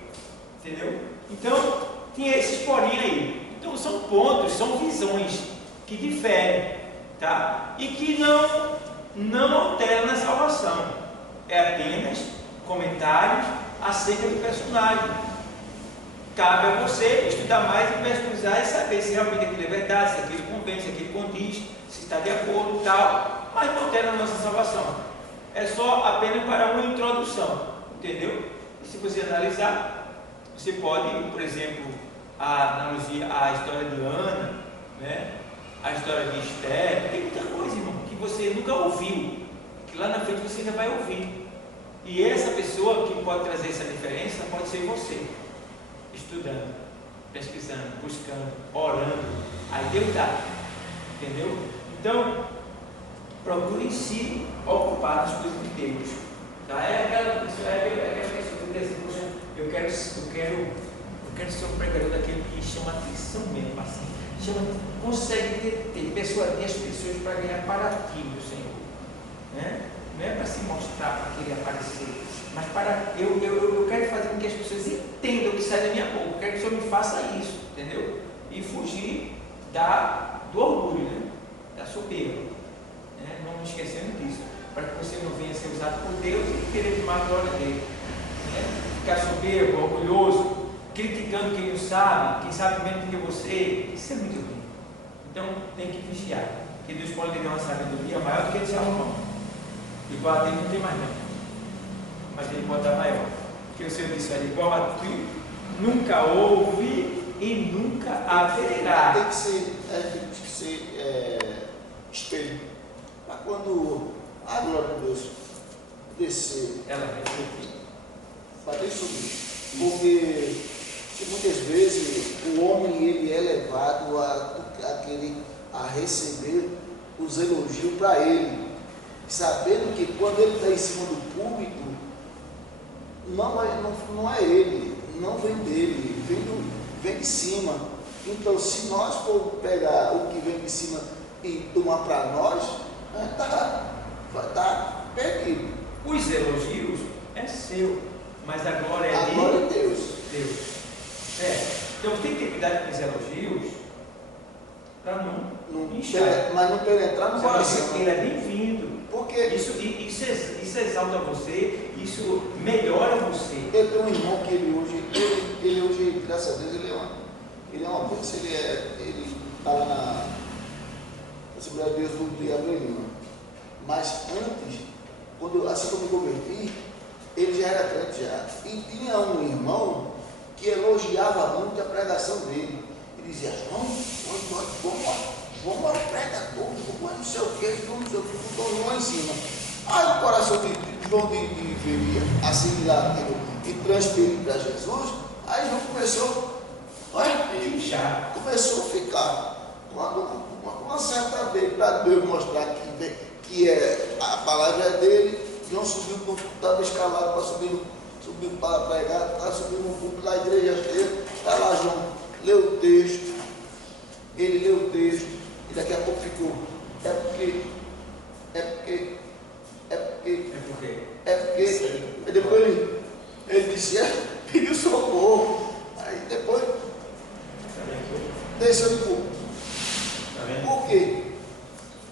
entendeu? Então, tinha esses porém aí. Então, são pontos, são visões que diferem, tá? E que não alteram na salvação. É apenas comentários acerca do personagem. Cabe a você estudar mais e pesquisar e saber se realmente aquilo é verdade, se aquilo convém, se aquilo condiz, se está de acordo e tal. Mas não altera a nossa salvação. É só apenas para uma introdução, entendeu? E se você analisar, você pode, por exemplo, a história de Ana, né? A história de Esther, tem muita coisa, irmão, que você nunca ouviu, que lá na frente você ainda vai ouvir. E essa pessoa que pode trazer essa diferença pode ser você, estudando, pesquisando, buscando, orando. Aí Deus dá, entendeu? Então, procure em si ocupar as coisas de Deus. Tá? É aquela pessoa que diz assim, poxa, eu quero ser um pregador daquele que chama atenção mesmo, assim. Consegue persuadir as pessoas para ganhar para ti, meu Senhor, né? Não é para se mostrar, para querer aparecer, mas para eu quero fazer com que as pessoas entendam o que sai da minha boca. Eu quero que o Senhor me faça isso, entendeu? E fugir do orgulho, né? Da soberba, né? Não me esquecendo disso, para que você não venha ser usado por Deus e querer tomar a glória dele, né? Ficar soberbo, orgulhoso, criticando quem não sabe, quem sabe menos do que você. Isso é muito ruim. Então tem que vigiar, que Deus pode lhe dar uma sabedoria maior do que a de Salomão. Igual a dele não tem mais não, mas ele pode dar maior, porque o Senhor disse: olha, igual a ti nunca houve e nunca haverá. Tem que ser espelho, para quando a glória de Deus descer, Ela refletir, bater sobre isso, porque muitas vezes o homem ele é levado a receber os elogios para ele, sabendo que quando ele está em cima do púlpito, não é ele, não vem dele, vem de cima. Então, se nós for pegar o que vem de cima e tomar para nós, vai estar perdido. Os elogios é seu, mas a glória é A glória de Deus. Então tem que ter cuidado com os elogios para não inchar. Mas não penetrar no coração. Ele é bem-vindo. Porque isso exalta você, isso melhora você. eu tenho um irmão que ele hoje, graças a Deus, ele é uma bênção. Ele está lá na Assembleia de Deus do Gabriel Lima. Mas antes, assim que eu me converti, ele já era crente já. E tinha um irmão que elogiava muito a pregação dele. Ele dizia: vamos ao pregador, vamos não sei o que, vamos lá em cima. Aí o coração de João deveria assimilar aquilo e transferir para Jesus. Aí João começou a ficar. Quando uma certa vez, para Deus mostrar que a palavra é dele, João subiu, estava escalado para subir para pregar, estava subindo no púlpito da igreja cheia, está lá João, leu o texto, ele leu o texto, e daqui a pouco ficou, é porque, e depois ele, Ele disse, pediu socorro. Aí depois desceu de fogo. Tá vendo? Por quê?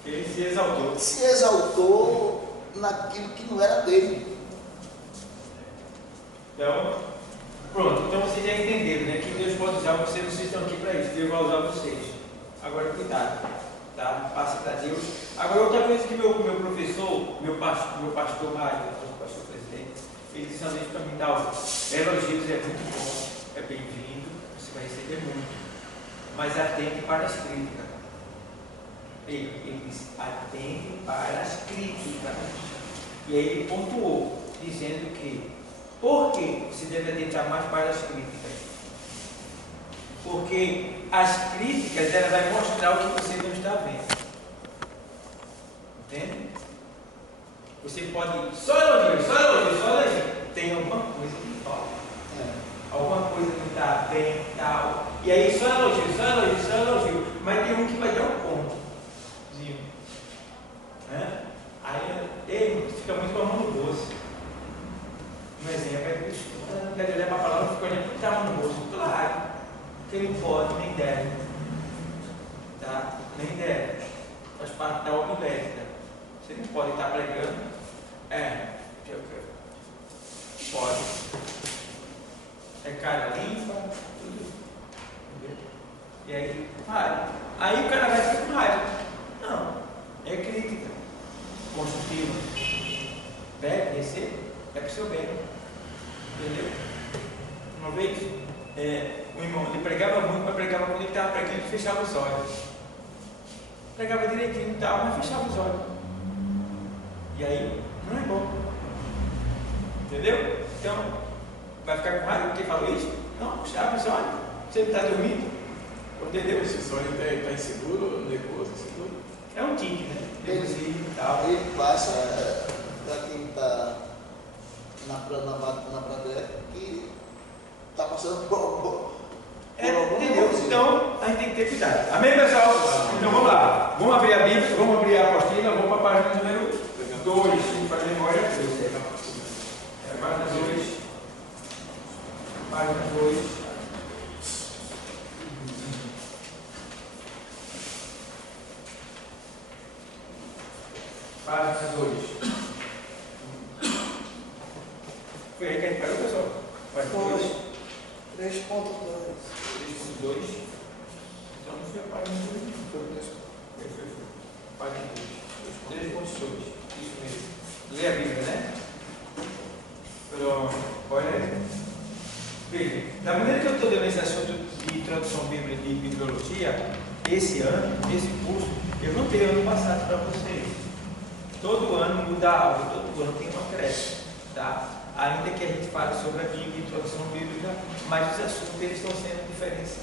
Porque ele se exaltou. Se exaltou naquilo que não era dele. Então, pronto. Então vocês já entenderam, né? Que Deus pode usar vocês, vocês estão aqui para isso. Deus vai usar vocês. Agora, cuidado. Tá? Passe para Deus. Agora, outra coisa que meu professor, meu pastor Mário, pastor presidente, ele disse uma vez para mim, elogios é muito bom, é bem-vindo, você vai receber muito, mas atente para as críticas. Ele disse, atente para as críticas. E aí ele pontuou, dizendo que, por que você deve atentar mais para as críticas? Porque as críticas, ela vai mostrar o que você não está vendo. Entende? Você pode só elogio. Tem alguma coisa que falta. Alguma coisa que está bem, tal. E aí só elogio. Mas tem um que vai dar um pontozinho. Né? Aí fica muito com a mão no bolso. Um exemplo, não quer dizer para a palavra, fica olhando para a mão no bolso. Claro. Que ele pode, nem deve. Tá? Nem deve. Faz parte da homilética. Você não pode estar pregando. Pode. É cara limpa, tudo. Entendeu? E aí, vai. Aí o cara vai ficar com raiva. Não. É crítica. Construtiva. Pega, receba. É para o seu bem. Entendeu? Uma vez. O irmão, ele pregava muito, mas pregava quando ele estava pregando, ele fechava os olhos. Pregava direitinho e tal, mas fechava os olhos. E aí, não é bom. Entendeu? Então, vai ficar com raiva porque falou isso? Não, fechava os olhos. Você está dormindo? Entendeu? Esse sonho está inseguro, nervoso, inseguro. É um tique, né? Nervosismo e tal. Ele passa para quem está na pradeira que está passando por entendeu? Então, a gente tem que ter cuidado. Amém, pessoal? Então, vamos lá. Vamos abrir a Bíblia, vamos abrir a apostila, vamos para a página número 2, para a memória. Página 2. Página 2. Página 2. Foi aí que a gente parou, pessoal? Página 2. 3.2. 3.2. Então não foi a página 2. Foi. Página 2. 3.2. Isso mesmo. Lê a Bíblia, né? Pronto. Olha aí. Veja, da maneira que eu estou dando esse assunto de introdução bíblica e bibliologia, esse ano, esse curso, eu não tenho ano passado para vocês. Todo ano muda a aula, todo ano tem uma creche, tá? Ainda que a gente fale sobre a Bíblia, introdução bíblica, mas os assuntos eles estão sendo diferentes.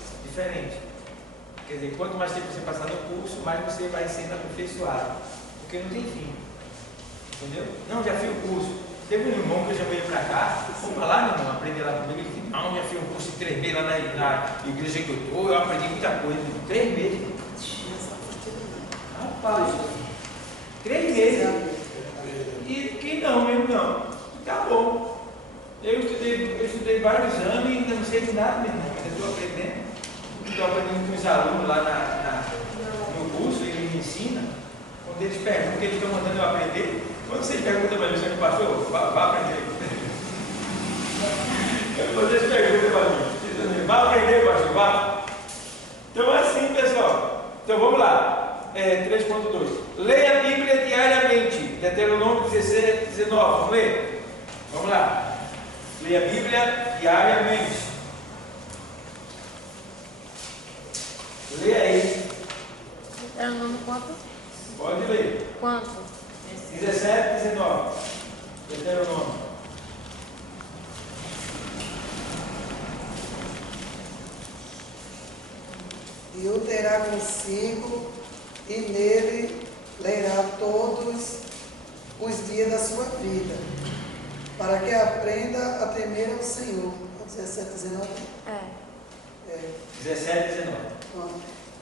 Quer dizer, quanto mais tempo você passar no curso, mais você vai sendo aperfeiçoado, porque não tem fim. Entendeu? Não, já fiz o curso. Teve um irmão que eu chamei para cá, vamos para lá, meu irmão, aprender lá comigo. Ele disse, não, já fiz um curso de 3 meses lá na igreja que eu estou, eu aprendi muita coisa. 3 meses. Rapaz, 3 meses. E que não, mesmo não. Tá bom. Eu estudei vários anos e ainda não sei de nada, meu irmão. Ainda estou aprendendo. Estou aprendendo com os alunos lá no curso, ele me ensina. Quando eles perguntam o que eles estão mandando eu aprender, quando vocês perguntam para mim, você não passou? Vá aprender. Quando vocês perguntam para mim, vá aprender, pastor, vá. Então é assim, pessoal. Então vamos lá. 3.2. Leia a Bíblia diariamente. Deuteronômio 17, 19. Vamos ler? Vamos lá. Leia a Bíblia diariamente. Leia aí. Deuteronômio quanto? Pode ler. Quanto? 17, 19. Deuteronômio. E o terá consigo, e nele lerá todos os dias da sua vida, para que aprenda a temer ao Senhor. 17, 19? É. 17, 19.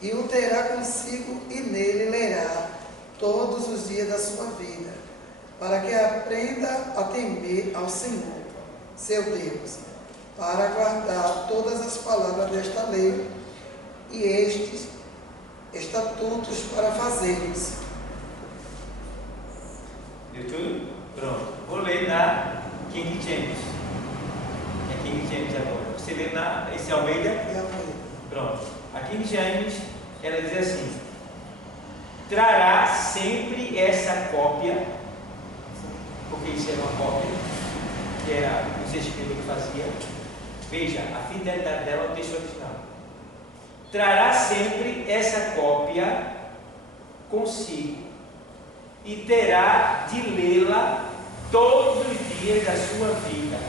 E o terá consigo, e nele lerá todos os dias da sua vida, para que aprenda a temer ao Senhor. seu Deus, para guardar todas as palavras desta lei e estes estatutos para fazê-los. Deu tudo? Pronto. Vou ler na King James. É King James agora. Você lê na esse Almeida? E amanhã. Pronto. A King James, ela diz assim: trará sempre essa cópia, porque isso era uma cópia, que era os escribas que fazia. Veja, a fidelidade dela ao texto original. Trará sempre essa cópia consigo e terá de lê-la todos os dias da sua vida,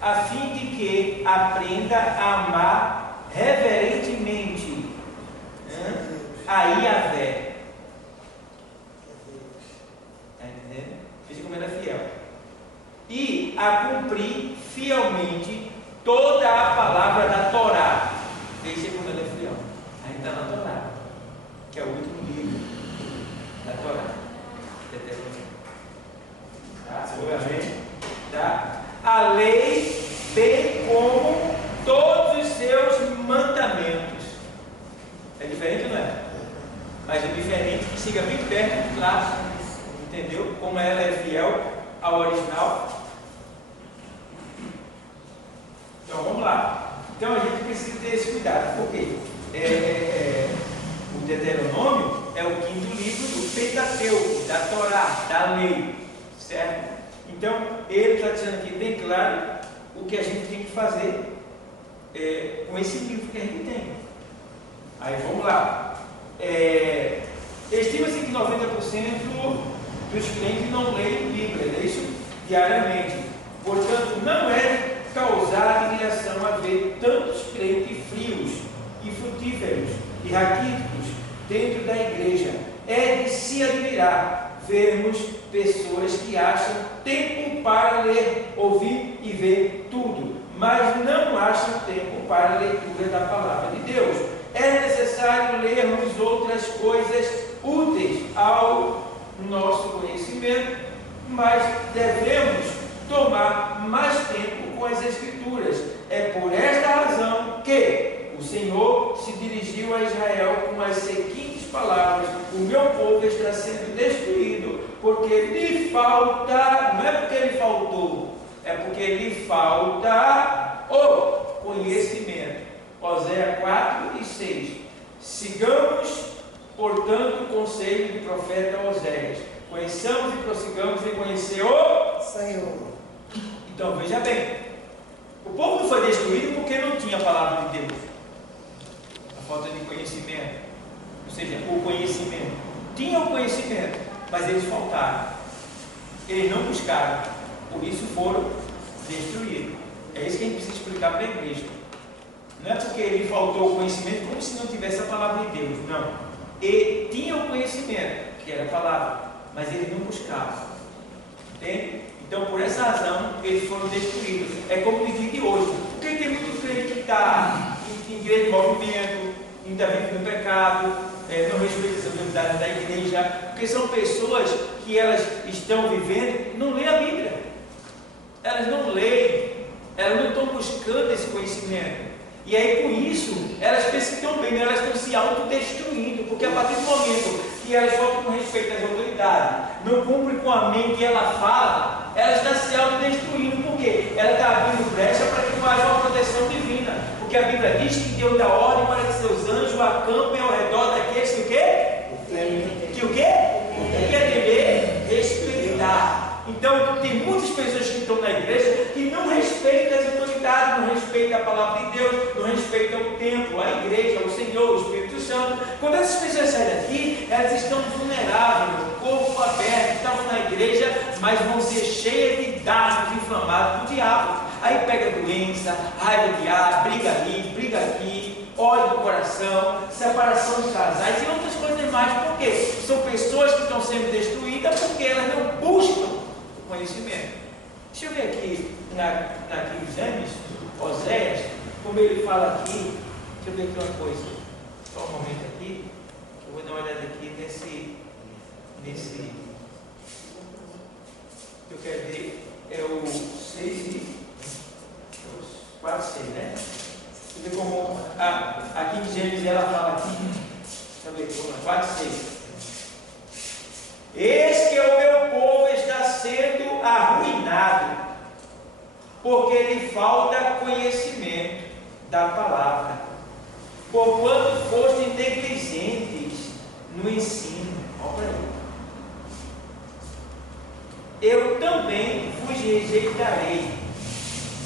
a fim de que aprenda a amar reverentemente a Yahvé. Está entendendo? Veja como ela é fiel. E a cumprir fielmente toda a palavra da Torá. Veja como ela é fiel. Ainda está na Torá, que é o último livro da Torá. Tá? A lei, bem como todos os seus mandamentos. É diferente, não é? Mas é diferente que siga bem perto do clássico. Entendeu? Como ela é fiel ao original. Então vamos lá. Então a gente precisa ter esse cuidado. Por quê? O Deuteronômio é o quinto livro do Pentateuco, da Torá, da lei. Certo? Então, ele está dizendo aqui bem claro o que a gente tem que fazer com esse livro que a gente tem. Aí vamos lá. Estima-se que 90% dos crentes não leem Bíblia, é isso? Diariamente. Portanto, não é causar admiração haver tantos crentes frios e frutíferos e raquíticos dentro da igreja. É de se admirar vermos pessoas que acham tempo para ler, ouvir e ver tudo, mas não acham tempo para a leitura da palavra de Deus. É necessário lermos outras coisas úteis ao nosso conhecimento, mas devemos tomar mais tempo com as Escrituras. É por esta razão que o Senhor se dirigiu a Israel com as seguintes palavras: o meu povo está sendo destruído porque lhe falta, não é porque lhe faltou, é porque lhe falta o conhecimento. Oséias 4 e 6. Sigamos, portanto, o conselho do profeta Oséias. Conheçamos e prossigamos em conhecer o Senhor. Então veja bem, o povo não foi destruído porque não tinha a palavra de Deus. A falta de conhecimento, ou seja, o conhecimento. Tinha o conhecimento, mas eles faltaram. Eles não buscaram, por isso foram destruídos. É isso que a gente precisa explicar para a igreja. Não é porque ele faltou o conhecimento como se não tivesse a palavra de Deus, não. Ele tinha o conhecimento, que era a palavra, mas eles não buscavam. Entende? Então, por essa razão, eles foram destruídos. É como no dia de hoje. Porque tem muito crente que está em igreja de movimento, ainda vive no pecado, não respeita as autoridades da igreja, porque são pessoas que elas estão vivendo, não lêem a Bíblia. Elas não leem, elas não estão buscando esse conhecimento. E aí, com isso, elas pensam que estão bem, elas estão se autodestruindo, porque a partir do momento que elas faltam com respeito às autoridades, não cumprem com a mente que ela fala, ela está se autodestruindo. Por quê? Ela está abrindo brecha para que não haja uma proteção divina. Porque a Bíblia diz que Deus dá ordem para que seus anjos acampem ao redor daqueles que o quê? Que o quê? Que é temer, respeitar. Então, tem muitas pessoas que estão na igreja que não respeitam as autoridades, não respeitam a palavra de Deus, não respeitam o templo, a igreja, o Senhor, o Espírito Santo. Quando essas pessoas saem daqui, elas estão vulneráveis, corpo aberto, estavam na igreja, mas vão ser cheias de dardos inflamados do diabo. Aí pega doença, raiva de ar, briga ali, briga aqui, ódio do coração, separação de casais e outras coisas mais. Por quê? São pessoas que estão sendo destruídas porque elas não buscam conhecimento. Deixa eu ver aqui na King James, Oséias, como ele fala aqui. Deixa eu ver aqui uma coisa, só um momento aqui, eu vou dar uma olhada aqui nesse eu quero ver, é o 6 e 4:6, né? Você vê como a King James ela fala aqui, também, 4:6. Eis que o meu povo está sendo arruinado, porque lhe falta conhecimento da palavra, porquanto fostes negligentes no ensino. Olha aí. Eu também vos rejeitarei,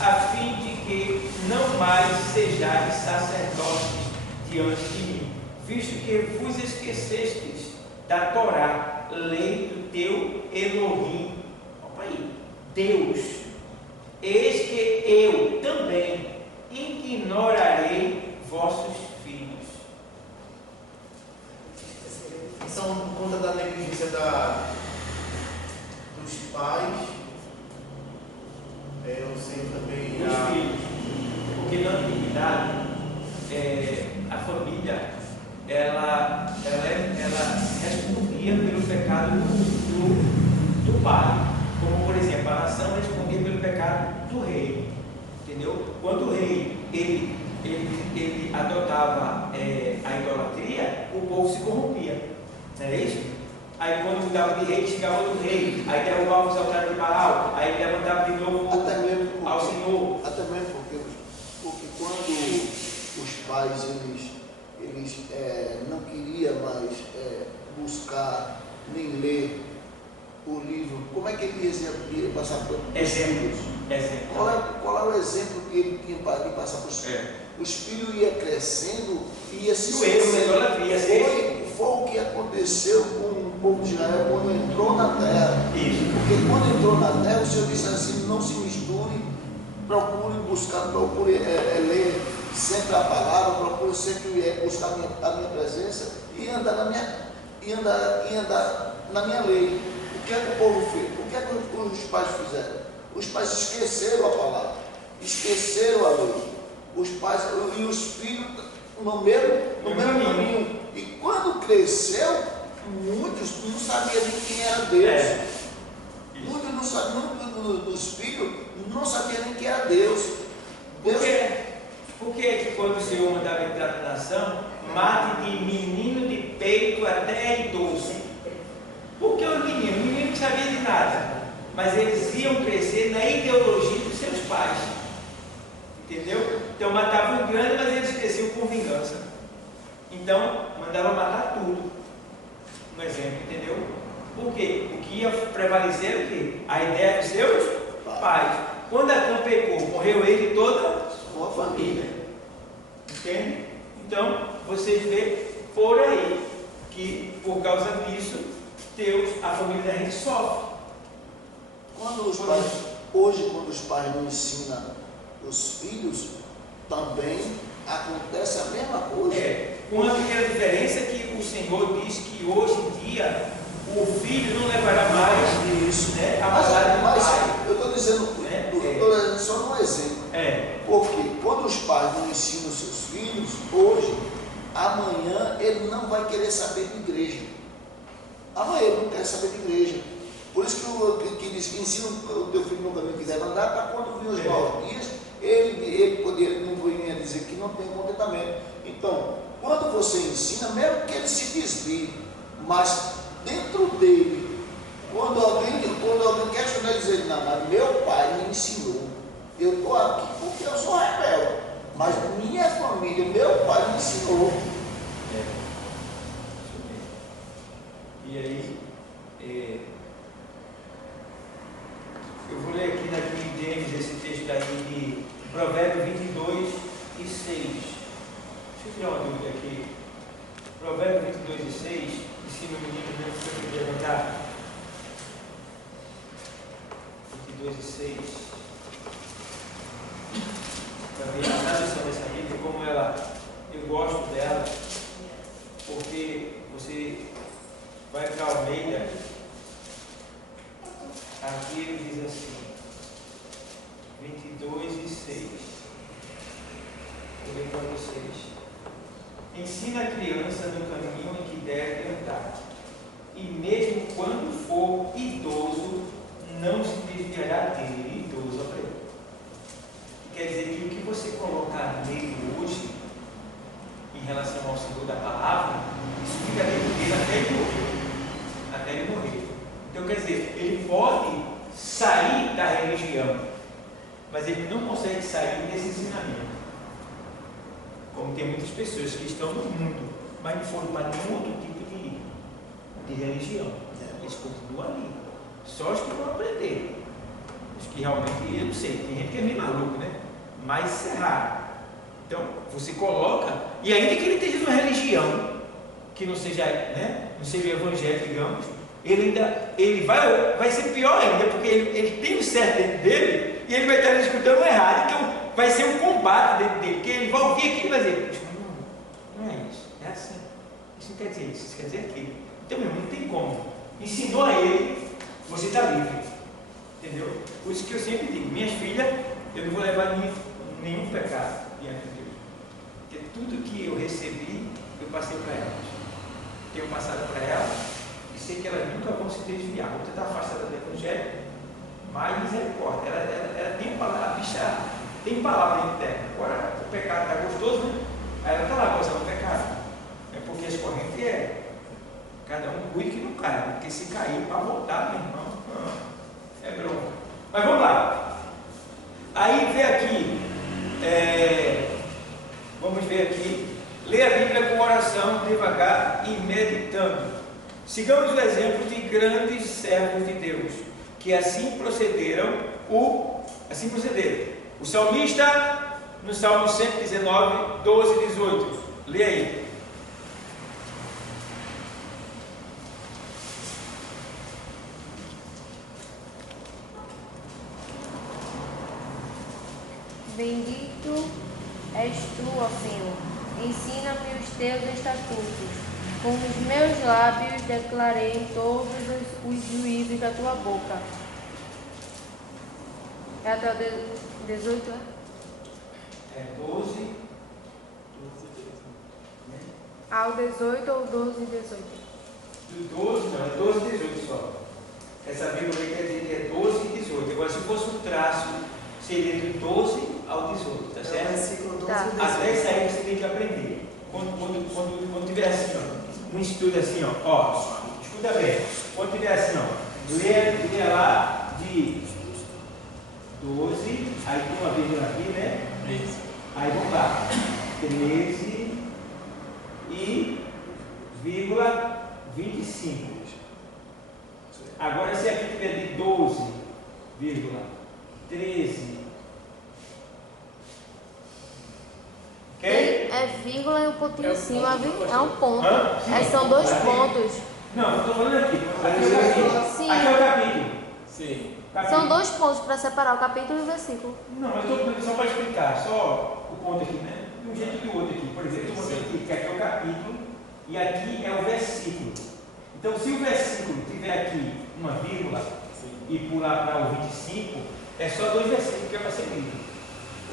a fim de que não mais sejais sacerdotes diante de mim, visto que vos esquecestes da Torá, lei do teu Elohim. Olha aí, Deus. Eis que eu também ignorarei vossos filhos. Então, por conta da negligência dos pais, eu sei também Os filhos. Porque na antiguidade, a família, ela respondia pelo pecado do pai. Como, por exemplo, a nação respondia pelo pecado do rei. Entendeu? Quando o rei ele adotava a idolatria, o povo se corrompia. Não é isso? Aí quando mudava de rei, chegava outro rei, aí derrubava os altares de Baal, aí levantava de novo ao Senhor. Até mesmo porque quando os pais eles não queriam mais buscar nem ler o livro, como é que ele ia passar para os filhos? Qual é o exemplo que ele tinha para passar para os filhos? Os filhos iam crescendo e ia se esquecendo. Foi o que aconteceu com o povo de Israel quando entrou na terra. Isso. Porque quando entrou na terra, o Senhor disse assim: não se misture, procure ler sempre a palavra, procure sempre buscar a minha presença e andar na minha lei. O que é que o povo fez? O que é que os pais fizeram? Os pais esqueceram a palavra, esqueceram a lei. Os pais e os filhos no mesmo caminho. E quando cresceu, muitos não sabiam nem quem era Deus. Muitos não sabiam, muitos dos filhos não sabiam nem quem era Deus. Por que quando o Senhor mandava entrar na nação, mate de menino de peito até idoso? Porque o menino não sabia de nada, mas eles iam crescer na ideologia dos seus pais. Entendeu? Então matavam o grande, mas eles cresciam com vingança. Então mandavam matar tudo. Um exemplo, entendeu? Por quê? O que ia prevalecer é o quê? A ideia dos seus pais. Quando Adão pecou, morreu ele e toda a sua família. Entende? Então, vocês veem por aí que por causa disso, a família da gente sofre. Quando os pais não ensinam os filhos, também acontece a mesma coisa. Com a pequena diferença que o Senhor diz que hoje em dia o filho não levará mais isso, né, a palavra do pai. Eu estou dizendo, estou só um exemplo. Porque quando os pais não ensinam os seus filhos, hoje, amanhã ele não vai querer saber de igreja. Amanhã ele não quer saber de igreja. Por isso que diz que ensina o teu filho no caminho que deve andar, para quando vir os maus dias, ele não venha dizer que não tem contentamento. Então, quando você ensina, mesmo que ele se desvie, mas dentro dele, quando alguém questiona, ele diz: não, mas meu pai me ensinou, eu estou aqui porque eu sou rebelde, mas minha família, meu pai me ensinou. E aí, eu vou ler aqui na King James esse texto aí de Provérbios 22 e 6. Deixa eu tirar uma dúvida aqui. Provérbios 22 e 6, ensina o menino mesmo que eu queria levantar. 22 e 6. Para ver a tradução dessa Bíblia, como eu gosto dela, porque você vai para Almeida, aqui ele diz assim, 22 e 6. Vou ler para vocês. Ensina a criança no caminho em que deve andar, e mesmo quando for idoso, não se desviará dele. Idoso, olha aí. Quer dizer que o que você colocar nele hoje, em relação ao Senhor da palavra, isso fica dentro dele até ele morrer. Até ele morrer. Então, quer dizer, ele pode sair da religião, mas ele não consegue sair desse ensinamento. Como tem muitas pessoas que estão no mundo, mas não foram para nenhum outro tipo de religião. Eles continuam ali. Só os que vão aprender. Os que realmente, eu não sei, tem gente que é meio maluco, né? Mas isso é raro. Então, você coloca, e ainda que ele esteja numa religião que não seja, né, não seja evangélico, digamos, ele vai ser pior ainda, porque ele tem um certo dentro dele e ele vai estar escutando errado. Então, vai ser um combate dentro dele, porque ele vai ouvir aquilo e vai dizer: não é isso, é assim. Isso não quer dizer isso, isso quer dizer aquilo. Então, meu irmão, não tem como. Ensinou a ele, você está livre. Entendeu? Por isso que eu sempre digo: minhas filhas, eu não vou levar nenhum pecado diante de Deus. Porque tudo que eu recebi, eu passei para elas. Tenho passado para elas e sei que elas nunca vão se desviar. Outra está afastada do Evangelho, mas misericórdia. Ela tem palavra, a bicha tem palavra dentro dela. Agora o pecado está gostoso, né? Aí ela está lá gostando do pecado. É porque as correntes cada um cuida que não cai, porque se cair para voltar, meu irmão, é bronca. Mas vamos lá. Aí vê aqui, vamos ver aqui, lê a Bíblia com oração, devagar e meditando. Sigamos o exemplo de grandes servos de Deus, que assim procederam. O salmista, no Salmo 119, 12 e 18. Lê aí. Bendito és tu, ó Senhor, ensina-me os teus estatutos. Com os meus lábios declarei todos os juízos da tua boca. É até o 18, é? É 12. Ah, o 18 ou 12 e 18? Do 12, não, é 12 e 18 só. Essa Bíblia aí quer dizer que é 12 e 18. Agora, se fosse um traço, seria do 12 ao 18, tá certo? Versículo 12 Tá. e 18. Até isso aí você tem que aprender. Quando tiver assim, ó, um estudo assim, ó, escuta bem. Quando tiver assim, ó, lê lá de 12, aí tem uma vírgula aqui, né? Isso. Aí vamos lá, 13 e vírgula 25. Agora, se aqui tiver de 12, vírgula 13, ok? É vírgula e um pontinho em cima, viu? É um ponto. Hã? Sim. São dois pontos. Não, eu estou falando aqui. Aqui é o capítulo. Sim. Aqui é o capítulo. Sim. São dois pontos para separar o capítulo e o versículo. Não, mas estou só para explicar, só o ponto aqui, né? De um jeito e do outro aqui. Por exemplo, eu mostrei aqui que aqui é o capítulo e aqui é o versículo. Então, se o versículo tiver aqui uma vírgula e pular para o 25, é só dois versículos que é para ser lido.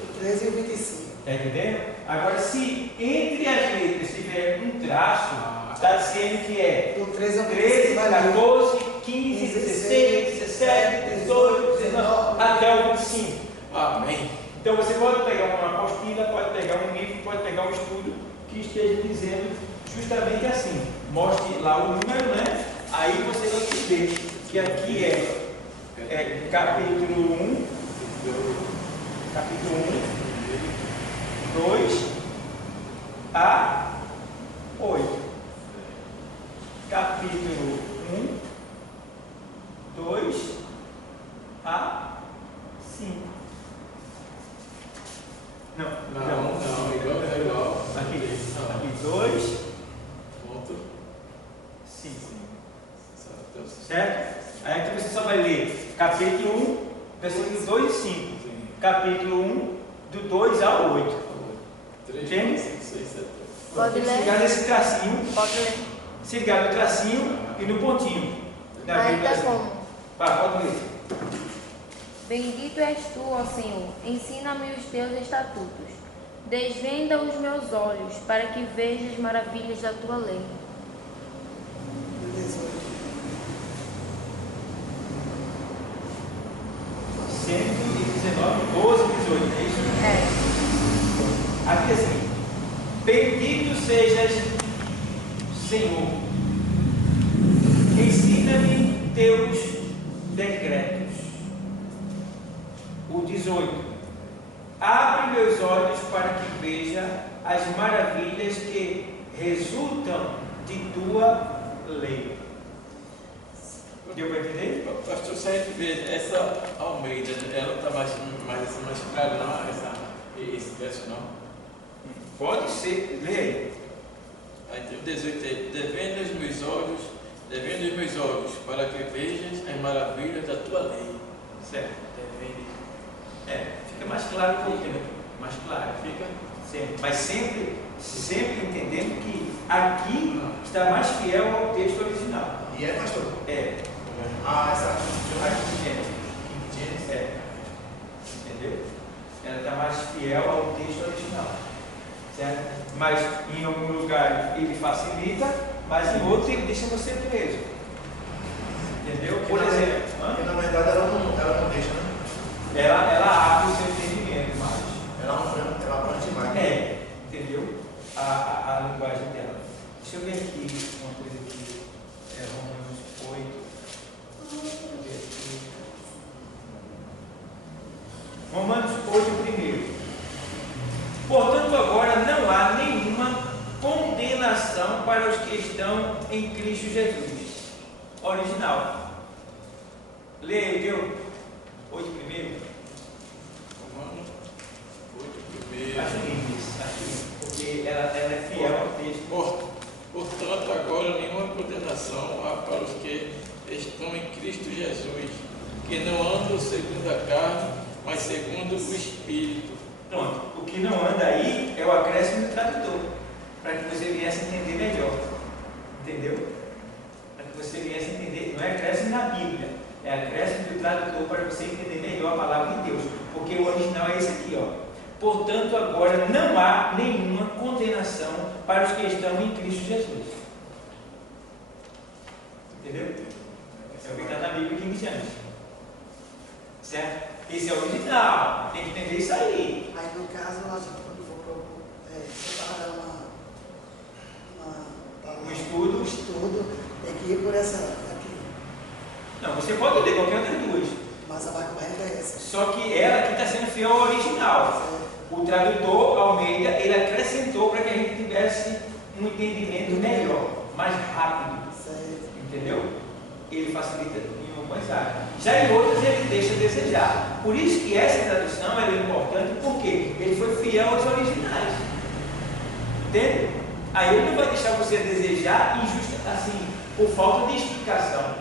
O 13 e o 25. Está entendendo? Agora, se entre as letras tiver um traço, está dizendo que é Do 13 ao 13, 25 vai ler. 14, 15, 16, 17, 18, 19, até o 25. Amém. Então você pode pegar uma apostila, pode pegar um livro, pode pegar um estudo que esteja dizendo justamente assim. Mostre lá o número, né? Aí você vai entender que aqui é capítulo 1, capítulo 1, 2 a 8. Capítulo 1, 2 a 5. Não, Não, igual. Aqui 2, Ponto. 5. Certo. Certo? Aí aqui você só vai ler capítulo 1, versículos 2 e 5. Sim. Capítulo 1, do 2 ao 8. 3, Entende? 5, 6, 7. Pode Se ler? ligar nesse tracinho, Pode ler. se ligar no tracinho e no pontinho. Da Aí Bíblia tá assim. como? Pode ler. Bendito és tu, ó Senhor, ensina-me os teus estatutos. Desvenda os meus olhos, para que veja as maravilhas da tua lei. 18. 119, 12, 18, é isso? É. Aqui assim: bendito sejas, Senhor, ensina-me teus decretos. O 18: abre meus olhos para que veja as maravilhas que resultam de tua lei. Deu para entender? Pastor, se a gente vê essa Almeida, ela está mais clara, não? Esse verso não? Pode ser, lê aí. Aí tem o 18 aí: devendo os meus olhos, para que vejas as maravilhas da tua lei. Certo. Devendo. Fica mais claro um pouquinho, né? Mais claro. Fica? Sempre. Mas sempre entendendo que aqui está mais fiel ao texto original. E é, pastor? Essa Gênesis. entendeu? Ela está mais fiel ao texto original, certo? Mas em algum lugar ele facilita, mas em outro ele deixa você preso, entendeu? Por exemplo, Porque na verdade ela não deixa, né? ela abre o seu entendimento mais. Ela abrange mais. Entendeu? A linguagem dela. Deixa eu ver aqui uma coisa aqui. Romanos 8. Romanos 8, primeiro. Portanto, agora não há nenhuma condenação para os que estão em Cristo Jesus. Original. Leia, deu? 8, primeiro. Romanos 8, primeiro. Acho lindo isso, porque ela é fiel ao texto. Portanto, agora nenhuma condenação há para os que estão em Cristo Jesus, que não andam segundo a carne, mas segundo o Espírito. Pronto, o que não anda aí é o acréscimo do tradutor, para que você viesse entender melhor. Entendeu? Para que você viesse entender, não é acréscimo na Bíblia, é acréscimo do tradutor para você entender melhor a palavra de Deus, porque o original é esse aqui, ó. Portanto, agora não há nenhuma condenação para os que estão em Cristo Jesus. Entendeu? É o que está na Bíblia King James. Certo? Esse é o original. Tem que entender isso aí. Aí no caso, nós quando for separar Um estudo. um estudo, tem que ir por essa aqui. Não, você pode ler qualquer outra duas. Mas a mais correta é essa. Só que ela aqui está sendo fiel ao original. O tradutor Almeida, ele acrescentou para que a gente tivesse um entendimento melhor, mais rápido. Certo. Entendeu? Ele facilita em algumas áreas. Já em outras ele deixa a desejar. Por isso que essa tradução é importante, porque ele foi fiel aos originais. Entende? Aí ele não vai deixar você a desejar assim, por falta de explicação.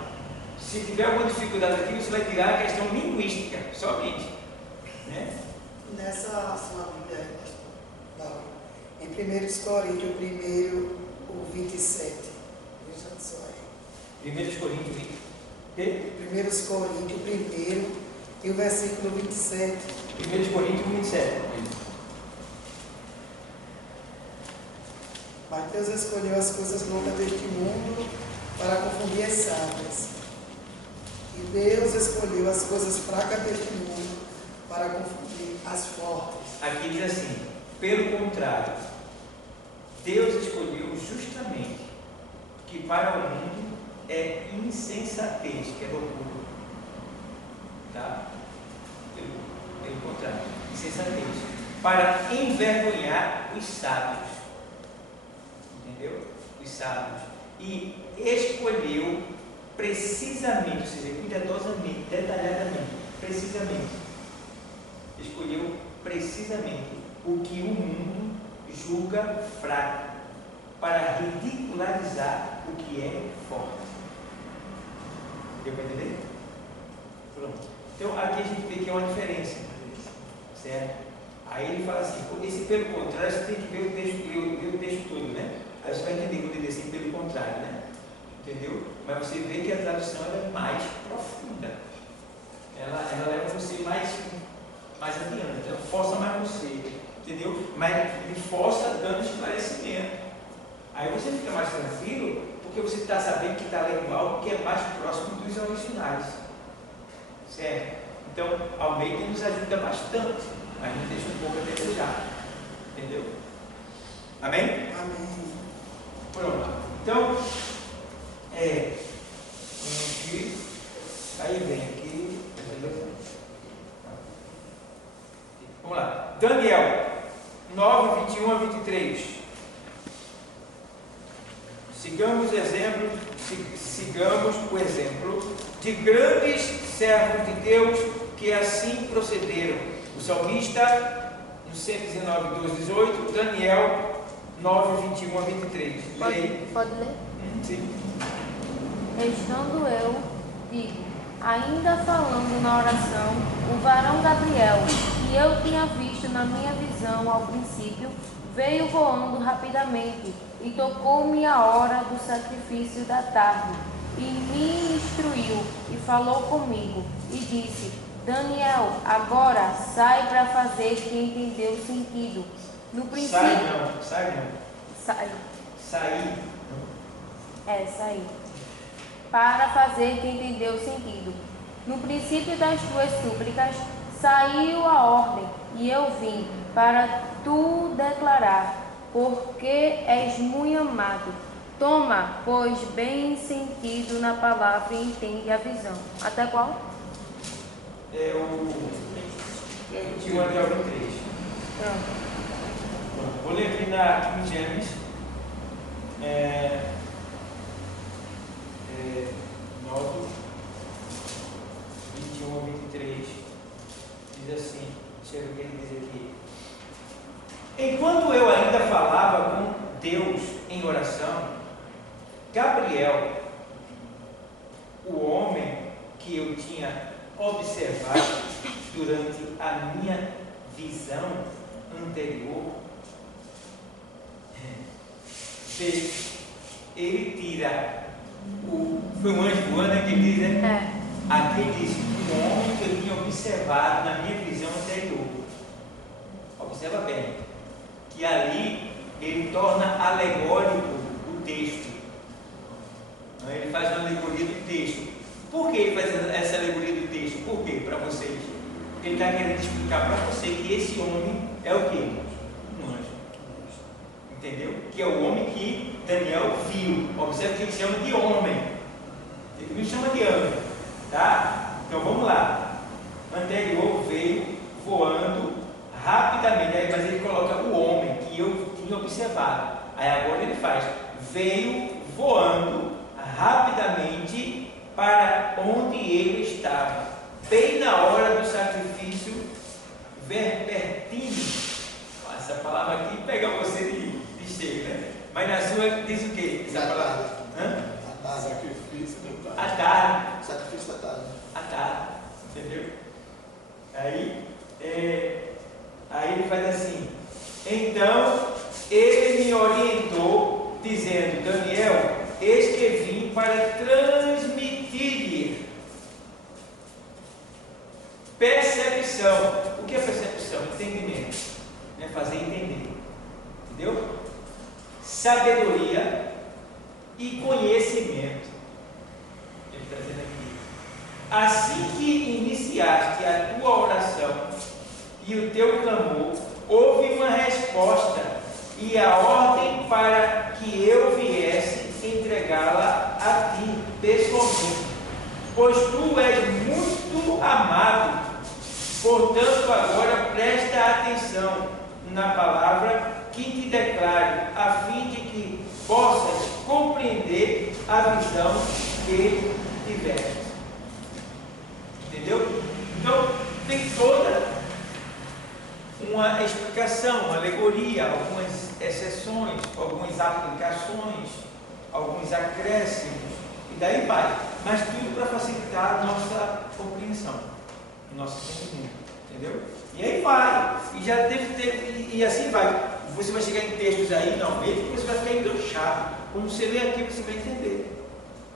Se tiver alguma dificuldade aqui, você vai tirar a questão linguística, somente. Né? Nessa sua Bíblia aí, pastor, em 1 Coríntios 1, o 27. Veja só aí. 1 Coríntios 20. 1 Coríntios 1 e o versículo 27. 1 Coríntios 27. Mas Deus escolheu as coisas loucas deste mundo para confundir as sábias. E Deus escolheu as coisas fracas deste mundo para confundir as fortes. Aqui diz assim: pelo contrário, Deus escolheu justamente que para o mundo é insensatez, que é loucura. Tá? Pelo contrário, insensatez. Para envergonhar os sábios. Entendeu? Os sábios. E escolheu precisamente, ou seja, cuidadosamente, detalhadamente, precisamente. Escolheu precisamente o que o mundo julga fraco, para ridicularizar o que é forte. Deu para entender? Pronto. Então aqui a gente vê que é uma diferença. Certo? Aí ele fala assim, esse pelo contrário, você tem que ver o texto todo, né? Aí você vai entender quando ele diz assim, pelo contrário, né? Entendeu? Mas você vê que a tradução é mais profunda. Ela leva você mais adiante, ela força mais você, entendeu? Mas ele força dando esclarecimento. Aí você fica mais tranquilo, porque você está sabendo que está lendo algo que é mais próximo dos originais. Certo? Então, Almeida nos ajuda bastante, mas nos deixa um pouco a desejar. Entendeu? Daniel 9, 21 a 23. Sigamos o exemplo de grandes servos de Deus que assim procederam. O salmista, no 119, 12, 18, Daniel 9, 21 a 23. Pode ler? Sim. Estando eu, digo, ainda falando na oração, o varão Gabriel, que eu tinha visto na minha visão ao princípio, veio voando rapidamente e tocou-me a hora do sacrifício da tarde, e me instruiu e falou comigo, e disse: Daniel, agora sai para fazer que entendeu o sentido. No princípio. Sai não. Sair. Sair. Para fazer que entendeu o sentido. No princípio das tuas súplicas saiu a ordem, e eu vim para tu declarar, porque és muito amado. Toma, pois, bem sentido na palavra e entende a visão. Até qual? É o 21 até o 23. Pronto. Vou ler aqui na King James. 9, 21 a 23. Diz assim, deixa eu ver o que ele diz aqui. Enquanto eu ainda falava com Deus em oração, Gabriel, o homem que eu tinha observado durante a minha visão anterior, ele tira foi um anjo voando, que ele diz, né? Aqui ele diz, um homem que eu tinha observado na minha visão anterior. Observa bem, que ali ele torna alegórico o texto. Ele faz uma alegoria do texto. Por que ele faz essa alegoria do texto? Por quê? Para vocês. Ele está querendo explicar para você que esse homem é o quê? Um anjo. Entendeu? Que é o homem que Daniel viu. Observe que ele chama de homem. Ele não chama de anjo. Tá? Então vamos lá. O anterior veio voando rapidamente. Mas ele coloca o homem que eu tinha observado. Aí agora ele faz. Veio voando rapidamente para onde ele estava. Bem na hora do sacrifício vespertino. Essa palavra aqui pega você de cheio, né? Mas na sua diz o quê? Essa palavra? Sacrifício da À tarde. tarde. Sacrifício da tarde. À tarde. Entendeu? Aí ele faz assim. Então ele me orientou, dizendo: Daniel, eis que vim para transmitir-lhe percepção. O que é percepção? Entendimento. É fazer entender. Entendeu? Sabedoria e conhecimento. Ele está dizendo aqui. Assim que iniciaste a tua oração e o teu clamor, houve uma resposta e a ordem para que eu viesse entregá-la a ti pessoalmente, pois tu és muito amado. Portanto, agora presta atenção na palavra que te declaro, a fim de que possas compreender a visão que tiveres. Entendeu? Então, tem toda uma explicação, uma alegoria, algumas exceções, algumas aplicações, alguns acréscimos, e daí vai. Mas tudo para facilitar a nossa compreensão, o nosso entendimento. Entendeu? E aí vai, e já deve ter, e assim vai. Você vai chegar em textos aí, não, mesmo que você vai ficar enganchado. Quando você lê aqui, você vai entender.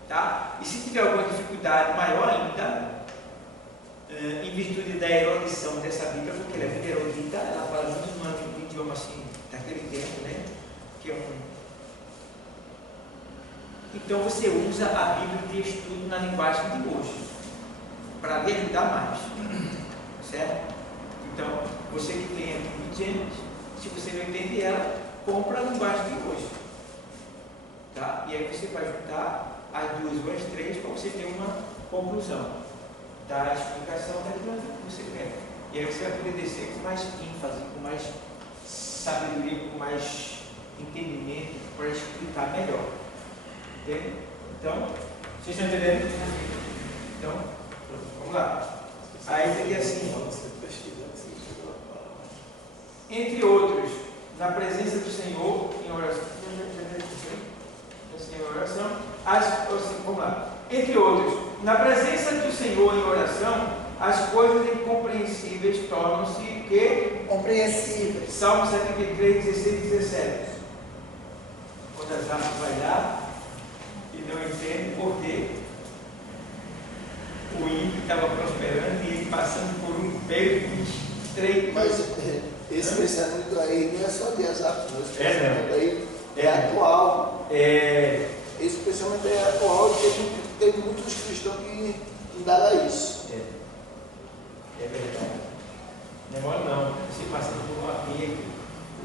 Tá? E se tiver alguma dificuldade maior ainda, em virtude da erudição dessa Bíblia, porque ela é muito erudita, ela fala muito no idioma assim, daquele tempo, né? Que é Então você usa a Bíblia de estudo na linguagem de hoje, para lhe ajudar mais. Certo? Então, você que tem a Bíblia, se você não entende ela, compra a linguagem de hoje. Tá? E aí você vai juntar as duas ou as três para você ter uma conclusão da explicação daquilo que você quer. E aí você vai poder descer com mais ênfase, com mais sabedoria, com mais entendimento, para explicar melhor. Entende? Então, vocês estão entendendo? Então, vamos lá. Aí seria assim: entre outros, na presença do Senhor em oração. Vamos lá. Entre outros, na presença do Senhor em oração, as coisas incompreensíveis tornam-se o quê? Compreensíveis. Salmo 73, 16 e 17. Quando as árvores vai dar e não entende por quê o ímpio estava prosperando e ele passando por um período estreito. Mas esse pensamento aí não é só de Asaf, não. Esse pensamento não. aí é atual. Esse pensamento é atual e tem muitos cristãos que indagam isso. É verdade. Não é mole não. Você passando por uma via,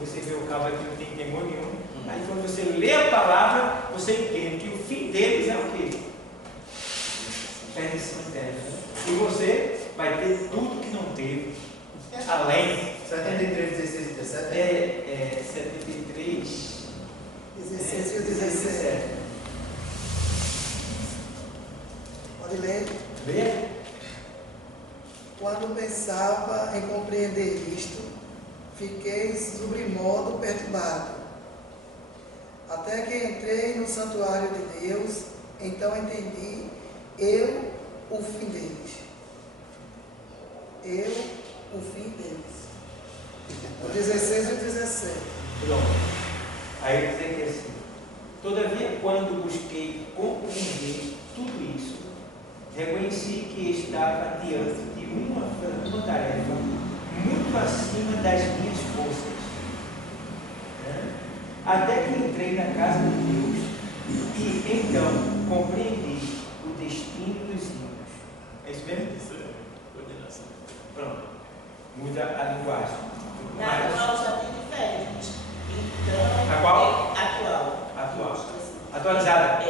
você vê o cabo aqui, não tem temor nenhum. Aí quando você lê a palavra, você entende que o fim deles é o quê? Perdição eterna. E você vai ter tudo que não teve. Além. 73, 16 e 17? 73. 16 e 17. Pode ler? Vê? Quando pensava em compreender isto, fiquei sobremodo perturbado. Até que entrei no santuário de Deus, então entendi eu o fim deles. Eu o fim deles. O 16 e o 17. Pronto. Aí dizer que assim: todavia, quando busquei compreender tudo isso, reconheci que estava diante de uma tarefa muito acima das minhas forças. Até que entrei na casa de Deus e então compreendi o destino dos ímpios. É isso mesmo? Isso é coordenação. Pronto. Muda a linguagem. Na atual já tem diferente. Então, A qual? Atual. Atual. Atualizada.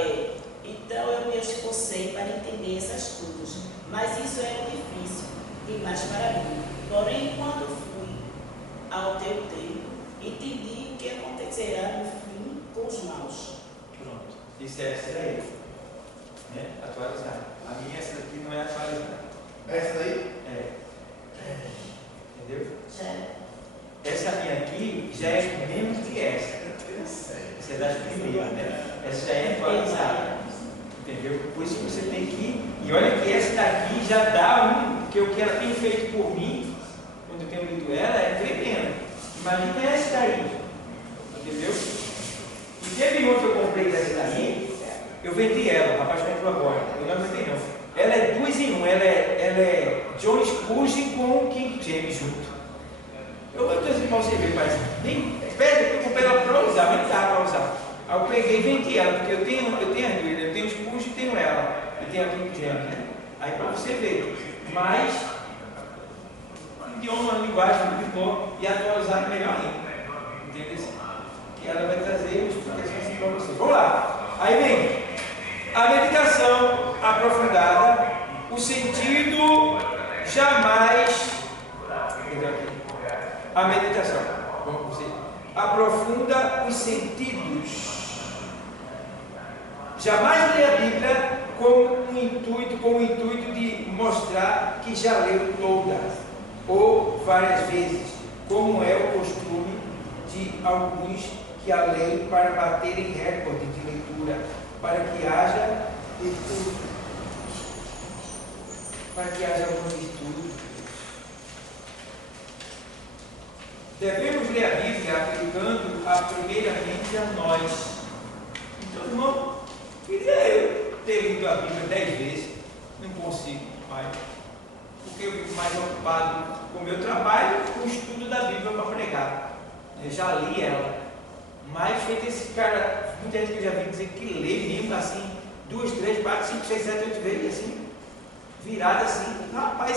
Então eu me esforcei para entender essas coisas, mas isso era difícil demais para mim. Porém, quando fui ao teu tempo, entendi o que acontecerá no fim com os maus. Pronto. Isso é essa daí. Né? Atualizada. A minha, essa daqui não é atualizada. Essa daí? Entendeu? Certo? Essa minha aqui já é menos que essa. Essa é das primeiras, né? Essa já é atualizada. Entendeu? Por isso que você tem que. E olha que essa daqui já dá porque o que ela tem feito por mim, quando eu tenho lido ela, é tremendo. Imagina essa daí. Entendeu? E teve outra que eu comprei dessa daí, eu vendi ela, o rapaz comprou agora. Eu não vendi não. Ela é 2 em 1, ela é John Spurgeon com o King James junto. Eu estou dizendo para você ver, mas espera, eu comprei ela para usar, mas não dá para usar. Aí eu peguei e vendi ela, porque eu tenho as duas, eu tenho o Spurgeon e tenho ela. E tenho a King James, né? Aí para você ver. Mas, idioma, linguagem muito bom e atualizar melhor ainda. Entendeu? E ela vai trazer as explicações assim para você. Vamos lá. Aí vem a meditação aprofundada, o sentido jamais. A meditação, vamos dizer, aprofunda os sentidos. Jamais lê a Bíblia com o intuito de mostrar que já leu toda, ou várias vezes, como é o costume de alguns que a leem para baterem recorde de leitura, para que haja virtude, para que haja alguma virtude. Devemos ler a Bíblia aplicando-a primeiramente a nós. Então, irmão, queria eu ter lido a Bíblia 10 vezes, não consigo mais, porque eu fico mais ocupado com o meu trabalho, com o estudo da Bíblia para pregar. Eu já li ela, mas feito esse cara, muita gente que eu já vi dizer que lê mesmo assim, 2, 3, 4, 5, 6, 7, 8 vezes, assim, virada assim. Rapaz,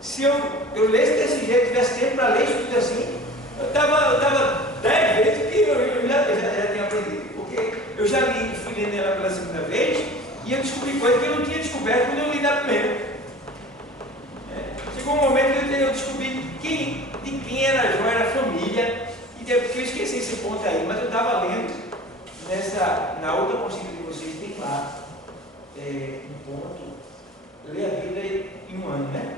se eu lesse desse jeito, tivesse tempo para ler isso tudo assim, eu estava 10 vezes que eu já tinha aprendido, porque eu já fui lendo ela pela segunda vez e eu descobri coisas que eu não tinha descoberto quando eu li na primeira. Chegou um momento que porque eu esqueci esse ponto aí, mas eu estava lendo na outra apostila de vocês, tem lá um ponto, ler a Bíblia em um ano, né?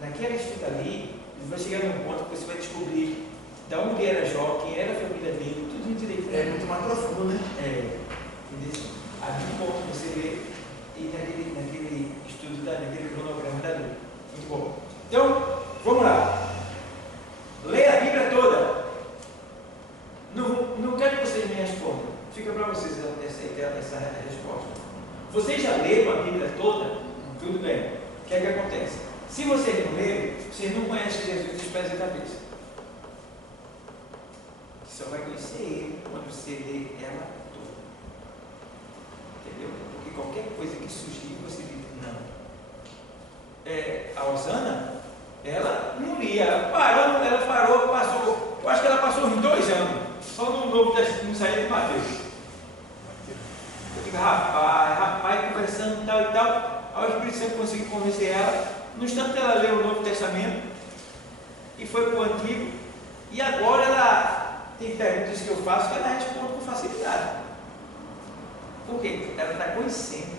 Naquela estudo ali, vai chegar num ponto que você vai descobrir de onde era Jó, quem era a família dele, tudo direito. É muito mais profundo, né? Entendeu? Aí um ponto você vê e naquele estudo, naquele cronograma da Bíblia. Muito bom. Então, vamos lá. Leia a Bíblia toda. Não quero que vocês me respondam. Fica para vocês essa resposta. Vocês já leram a Bíblia toda? Tudo bem. O que é que acontece? Se vocês não leram, vocês não conhecem Jesus dos pés e cabeça. Você só vai conhecer ele quando você lê ela toda. Entendeu? Porque qualquer coisa que surgir, você diz não. A Osana, ela não lia, ela parou, passou, eu acho que ela passou uns 2 anos, só no Novo Testamento, não saía de Mateus. Eu digo, rapaz, conversando tal e tal, aí o Espírito Santo conseguiu convencer ela, no instante ela leu o Novo Testamento, e foi para o Antigo, e agora ela tem perguntas que eu faço que ela responde com facilidade. Por quê? Ela está conhecendo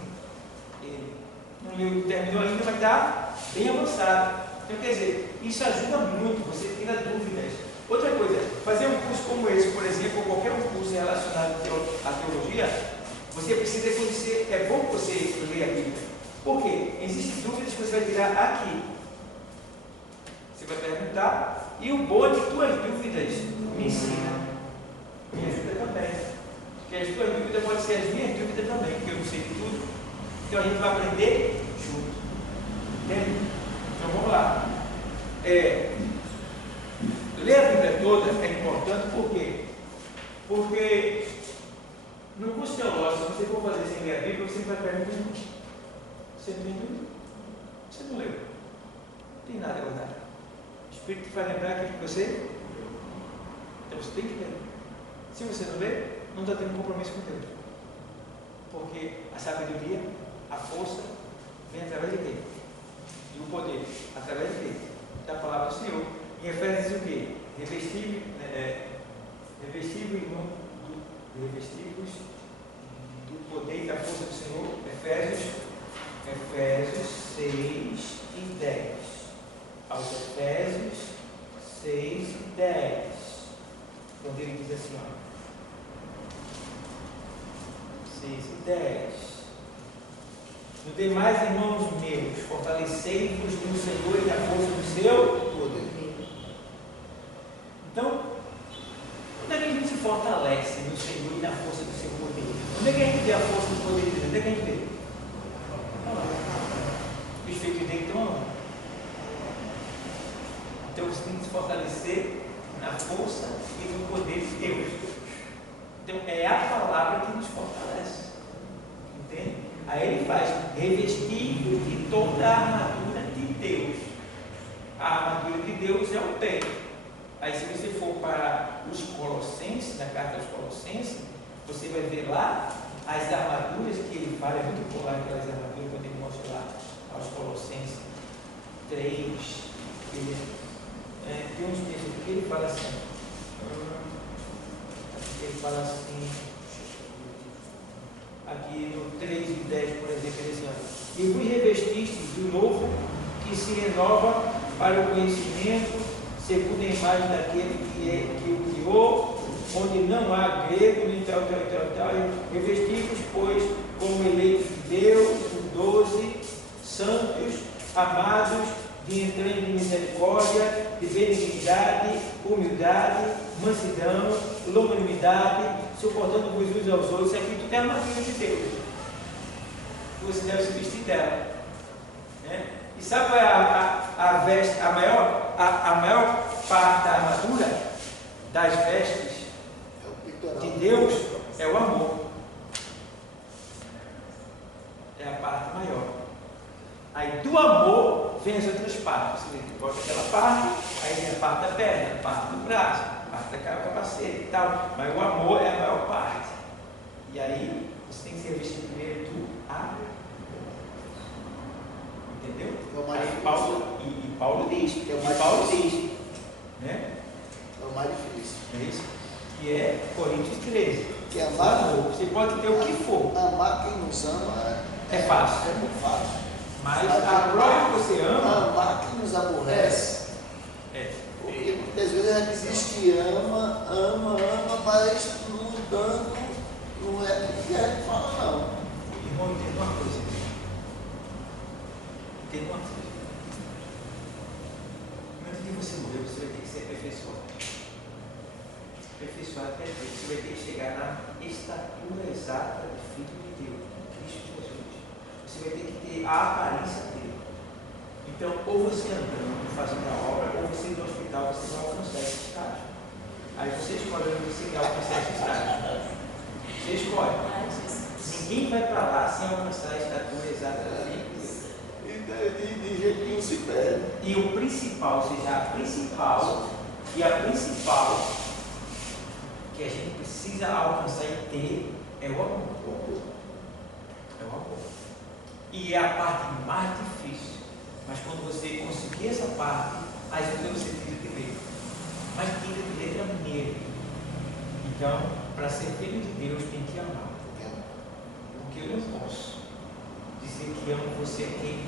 ele. Não terminou ainda, mas está bem avançado. Então, quer dizer, isso ajuda muito, você tira dúvidas. Outra coisa, fazer um curso como esse, por exemplo, ou qualquer curso relacionado à teologia, você precisa conhecer, é bom que você leia a Bíblia. Por quê? Existem dúvidas que você vai tirar aqui. Você vai perguntar, e o bom é que tuas dúvidas me ensinam, me ajuda também. Porque as tuas dúvidas podem ser as minhas dúvidas também, porque eu não sei de tudo. Então a gente vai aprender junto. Entende? Então vamos lá. Ler a Bíblia toda é importante, por quê? Porque no curso teológico, se você for fazer sem ler a Bíblia, você vai perguntar: você não tem dúvida? Você não leu? Não tem nada guardado. O Espírito vai lembrar aquilo que você. Então você tem que ler. Se você não ler, não está tendo compromisso com Deus. Porque a sabedoria, a força, vem através de quê? E o poder, através de quê? Da palavra do Senhor. Em Efésios diz o quê? Revestivos do poder e da força do Senhor. Efésios 6 e 10. Aos Efésios 6 e 10. Quando ele diz assim, ó. 6 e 10. No demais, irmãos meus, fortalecei-vos no Senhor e na força do seu poder. Então, onde é que a gente se fortalece no Senhor e na força do seu poder? Onde é que a gente vê a força do poder de Deus? Onde é que a gente vê? O Espírito de Deus então. Então você tem que se fortalecer na força e no poder de Deus. Então é a palavra que nos fortalece. Entende? Aí ele faz revestido de toda a armadura de Deus. A armadura de Deus é o pé. Aí se você for para os Colossenses, na carta aos Colossenses, você vai ver lá as armaduras que ele fala. É muito bom lá aquelas armaduras que ele mostra lá aos Colossenses 3. Tem uns textos que ele fala assim. Ele fala assim. Aqui no 3 e 10, por exemplo, ele diz assim: e vos revestistes do novo que se renova para o conhecimento, segundo a imagem daquele que o criou, onde não há grego, nem tal. Revestivos, pois, como eleitos de Deus, os 12 santos, amados, de entranha de misericórdia, de benignidade, humildade, mansidão, longanimidade, suportando-vos uns aos outros. Isso aqui tudo é a armadura de Deus. Você deve se vestir dela. Né? E sabe qual é a maior parte da armadura das vestes de Deus? É o amor. É a parte maior. Aí do amor vem as outras partes. Você bota aquela parte, aí vem a parte da perna, a parte do braço, a parte da capacete e tal. Mas o amor é a maior parte. E aí você tem que se revestir primeiro do amor. Entendeu? Aí Paulo diz, né? mais difícil. É isso? Que é Coríntios 13. Que amar, Você pode ter o que for. amar quem nos ama É fácil. é muito fácil. Mas a prova que você ama Amar quem nos aborrece. é. Porque muitas vezes a gente diz que ama, mas mudando não é porque a gente fala, não. Irmão, entenda uma coisa. Entenda uma coisa. No momento que você morrer, você vai ter que ser aperfeiçoado. Aperfeiçoado quer dizer que você vai ter que chegar na estatura exata do Filho de Deus, Cristo Jesus. Você vai ter que ter a aparência dele. Então, ou você andando, fazendo a obra, ou você no hospital, você vai alcançar esse estágio. Aí você escolhe onde você quer alcançar esse estágio. Você escolhe. Ai, Jesus. Ninguém vai para lá sem alcançar a estatura exata do Filho de Deus. De jeito nenhum se perde. E o principal, ou seja, a principal que a gente precisa alcançar e ter é o amor. É o amor. E é a parte mais difícil. Mas quando você conseguir essa parte, aí você tira de letra. Mas tira de letra mesmo. Então, para ser filho de Deus, tem que amar. Porque eu não posso dizer que amo você quem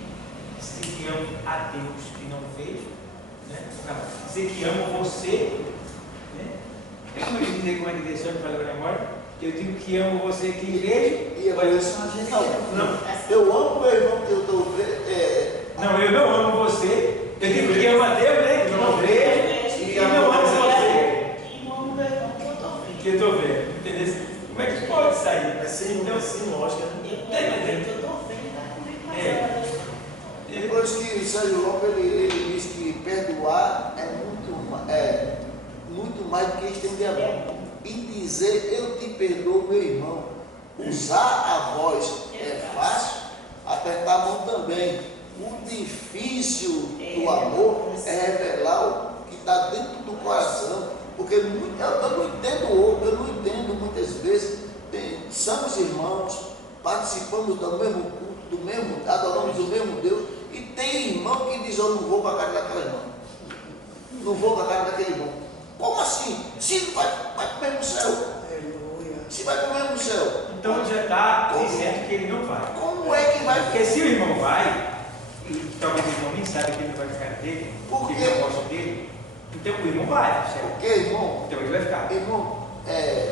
dizer que amo a Deus que não vejo, né? Não, dizer que amo você, né? Eu não vou dizer como é que deixou de falar agora. Eu digo que amo você que vejo. E agora não, eu amo meu irmão que eu estou vendo. Não, eu não amo você. Eu digo que amo a Deus, né? Que não vejo. E não amo você. Que amo meu irmão que eu estou vendo. Que eu estou vendo. Entendeu? Como é que pode sair? É sem lógica. Eu amo alguém que eu estou vendo, vai comigo mais É. hora. Depois que Sérgio Lopes ele diz que perdoar é muito mais do que estender a mão. E dizer eu te perdoo, meu irmão. Usar a voz é fácil, apertar a mão também. O difícil do amor é revelar o que está dentro do coração. Porque eu não entendo outro, eu não entendo muitas vezes. Somos irmãos, participamos do mesmo culto, adoramos o mesmo Deus. E tem irmão que diz, eu não vou para a casa daquela irmã. Não vou para a casa daquele irmão. Como assim? Se vai comer no céu. Aleluia. Se vai comer no céu. Então já está dizendo que ele não vai. Como é que vai? Porque se o irmão vai, e talvez o irmão nem sabe que ele vai ficar dele, Por que quê? ele gosta dele, então o irmão vai, certo? Porque, irmão, Então ele vai ficar. irmão,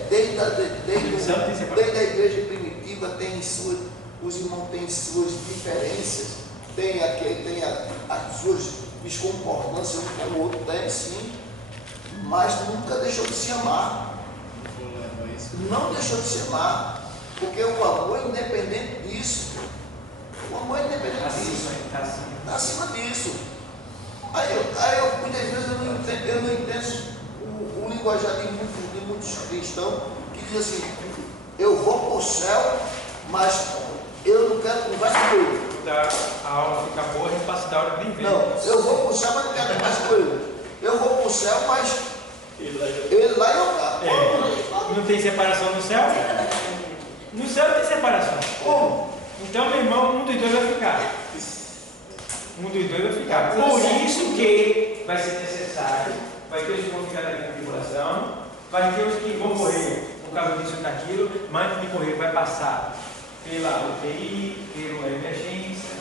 desde a igreja primitiva os irmãos têm suas diferenças, tem as suas desconcordâncias um com o outro, tem sim, mas nunca deixou de se amar. Não deixou de se amar, porque o amor é independente disso. O amor é independente disso. Está acima disso. Aí eu muitas vezes eu não entendo o linguajar de muitos cristãos que diz assim, eu vou para o céu, mas eu não quero conversa com ele. A aula fica boa, a gente passa da hora bem vendo. Não, eu vou para o céu, mas não quero conversa com ele. Eu vou para o céu, mas ele lá e eu cá. Não tem separação no céu? No céu tem separação. Como? Então, meu irmão, um dos dois vai ficar. Um dos dois vai ficar. Por isso que vai ser necessário, vai ter os que vão ficar na tribulação, vai ter os que vão morrer por causa disso ou daquilo, mas antes de morrer vai passar pela UTI, pela emergência,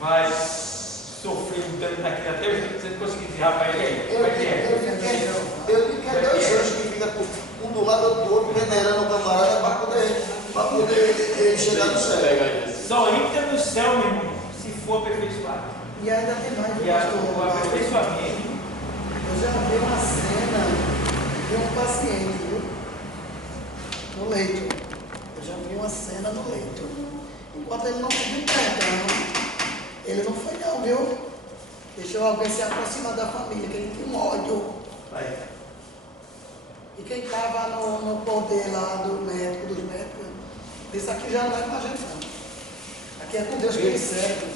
vai sofrer um dano daquilo até você conseguir dizer, rapaz, e aí? Como é que é? Eu fiquei 2 anos que fica um do lado do outro, venerando o camarada para poder chegar no céu. Só entra no céu, meu irmão, se for aperfeiçoado. E ainda tem mais, E o aperfeiçoamento. Eu já vi uma cena de um paciente, viu? No leito. Eu já vi uma cena no leito. Enquanto ele não pediu perdão, ele não foi não, viu? Deixou alguém se aproximar da família, que ele tinha um ódio. Vai. E quem estava no poder lá dos médicos, disse aqui já não é com a gente não. Aqui é com Deus que ele serve.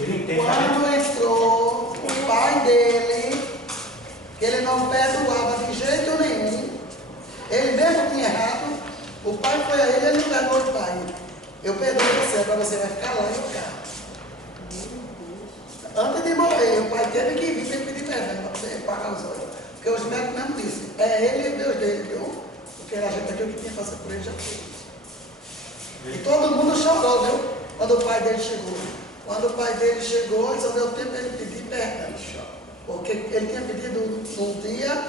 Ele entende. Quando entrou o pai dele, que ele não perdoava de jeito nenhum, ele mesmo tinha errado, o pai foi a ele não perdoou o pai. Eu perdoo você, agora você vai ficar lá e eu cá. Antes de morrer, o pai teve que vir, teve que pedir perdão para você pagar os olhos. Porque os médicos mesmo dizem, é ele e o Deus dele, viu? Porque a gente aqui o que tinha que fazer por ele já fez. E todo mundo chorou, viu? Quando o pai dele chegou. Quando o pai dele chegou, só deu tempo ele pedir perdão. Porque ele tinha pedido num dia,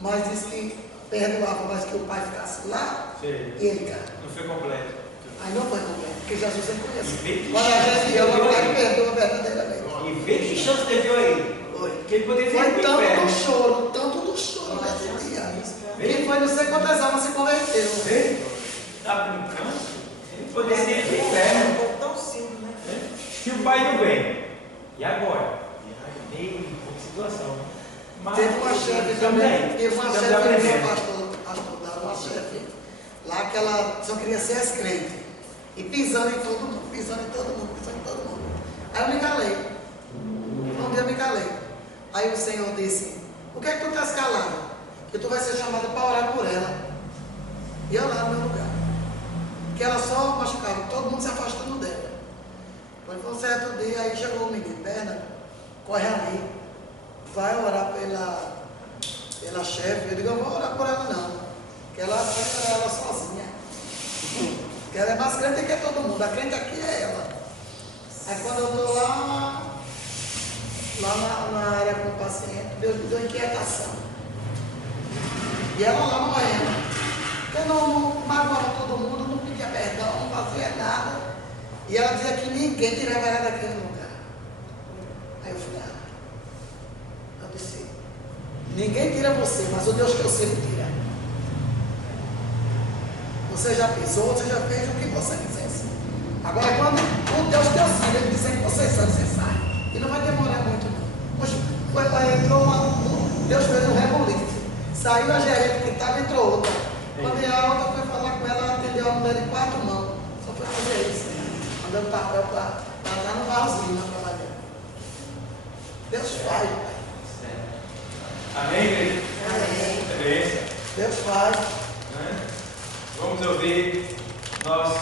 mas disse que perdoava, mas que o pai ficasse lá Sim. e ele cá. Não foi completo. Aí não foi completo, porque Jesus sempre E conhece. vê que Quando a chance gente deu ama, o a pai ele. perdoa verdadeiramente. E vê que chance deu a ele. Foi. Que ele poderia Foi ir pro tanto inferno. do choro nesse dia. Quem foi não sei quantas almas se converteram. Está brincando? Ele poderia ir para o inferno. Foi tão simples, né? Se o pai não vem, e agora? Meio situação. Mas, Teve uma chefe estamos também, aí. teve uma Estamos chefe, aprendendo. pastor, uma chefe, lá que ela só queria ser crente. E pisando em todo mundo, pisando em todo mundo, pisando em todo mundo. Aí eu me calei. Um dia eu me calei. Aí o Senhor disse, por que é que tu estás calado? Porque tu vai ser chamada para orar por ela. E eu lá no meu lugar. Que ela só machucava, todo mundo se afastando dela. Foi um certo dia, aí chegou o menino, Bernardo, corre ali, vai orar pela chefe. Eu digo, eu vou orar por ela não, que ela vai orar ela sozinha. Que ela é mais crente que todo mundo, a crente aqui é ela. Aí quando eu estou lá na área com o paciente, Deus me deu inquietação. E ela lá morrendo. Porque não magoava todo mundo, não pedia perdão, não fazia nada. E ela dizia que ninguém tirava ela daquele lugar. Aí eu falei, eu disse, ninguém tira você, mas o Deus que eu sei tira. Você já pisou, você já fez o que você quisesse. Agora quando o Deus que eu sei, ele disser que você sabe, você sai. E não vai demorar muito não. Poxa, Deus fez um rebuliço. Saiu a gerente que estava, entrou outra. Quando a outra foi falar com ela, ela atendeu a mulher de 4 mãos. Só foi fazer isso. Mandando papel para estar no barrozinho trabalhando. Deus faz, pai. Amém, igreja? Amém. Beleza. Deus faz. Vamos ouvir nós.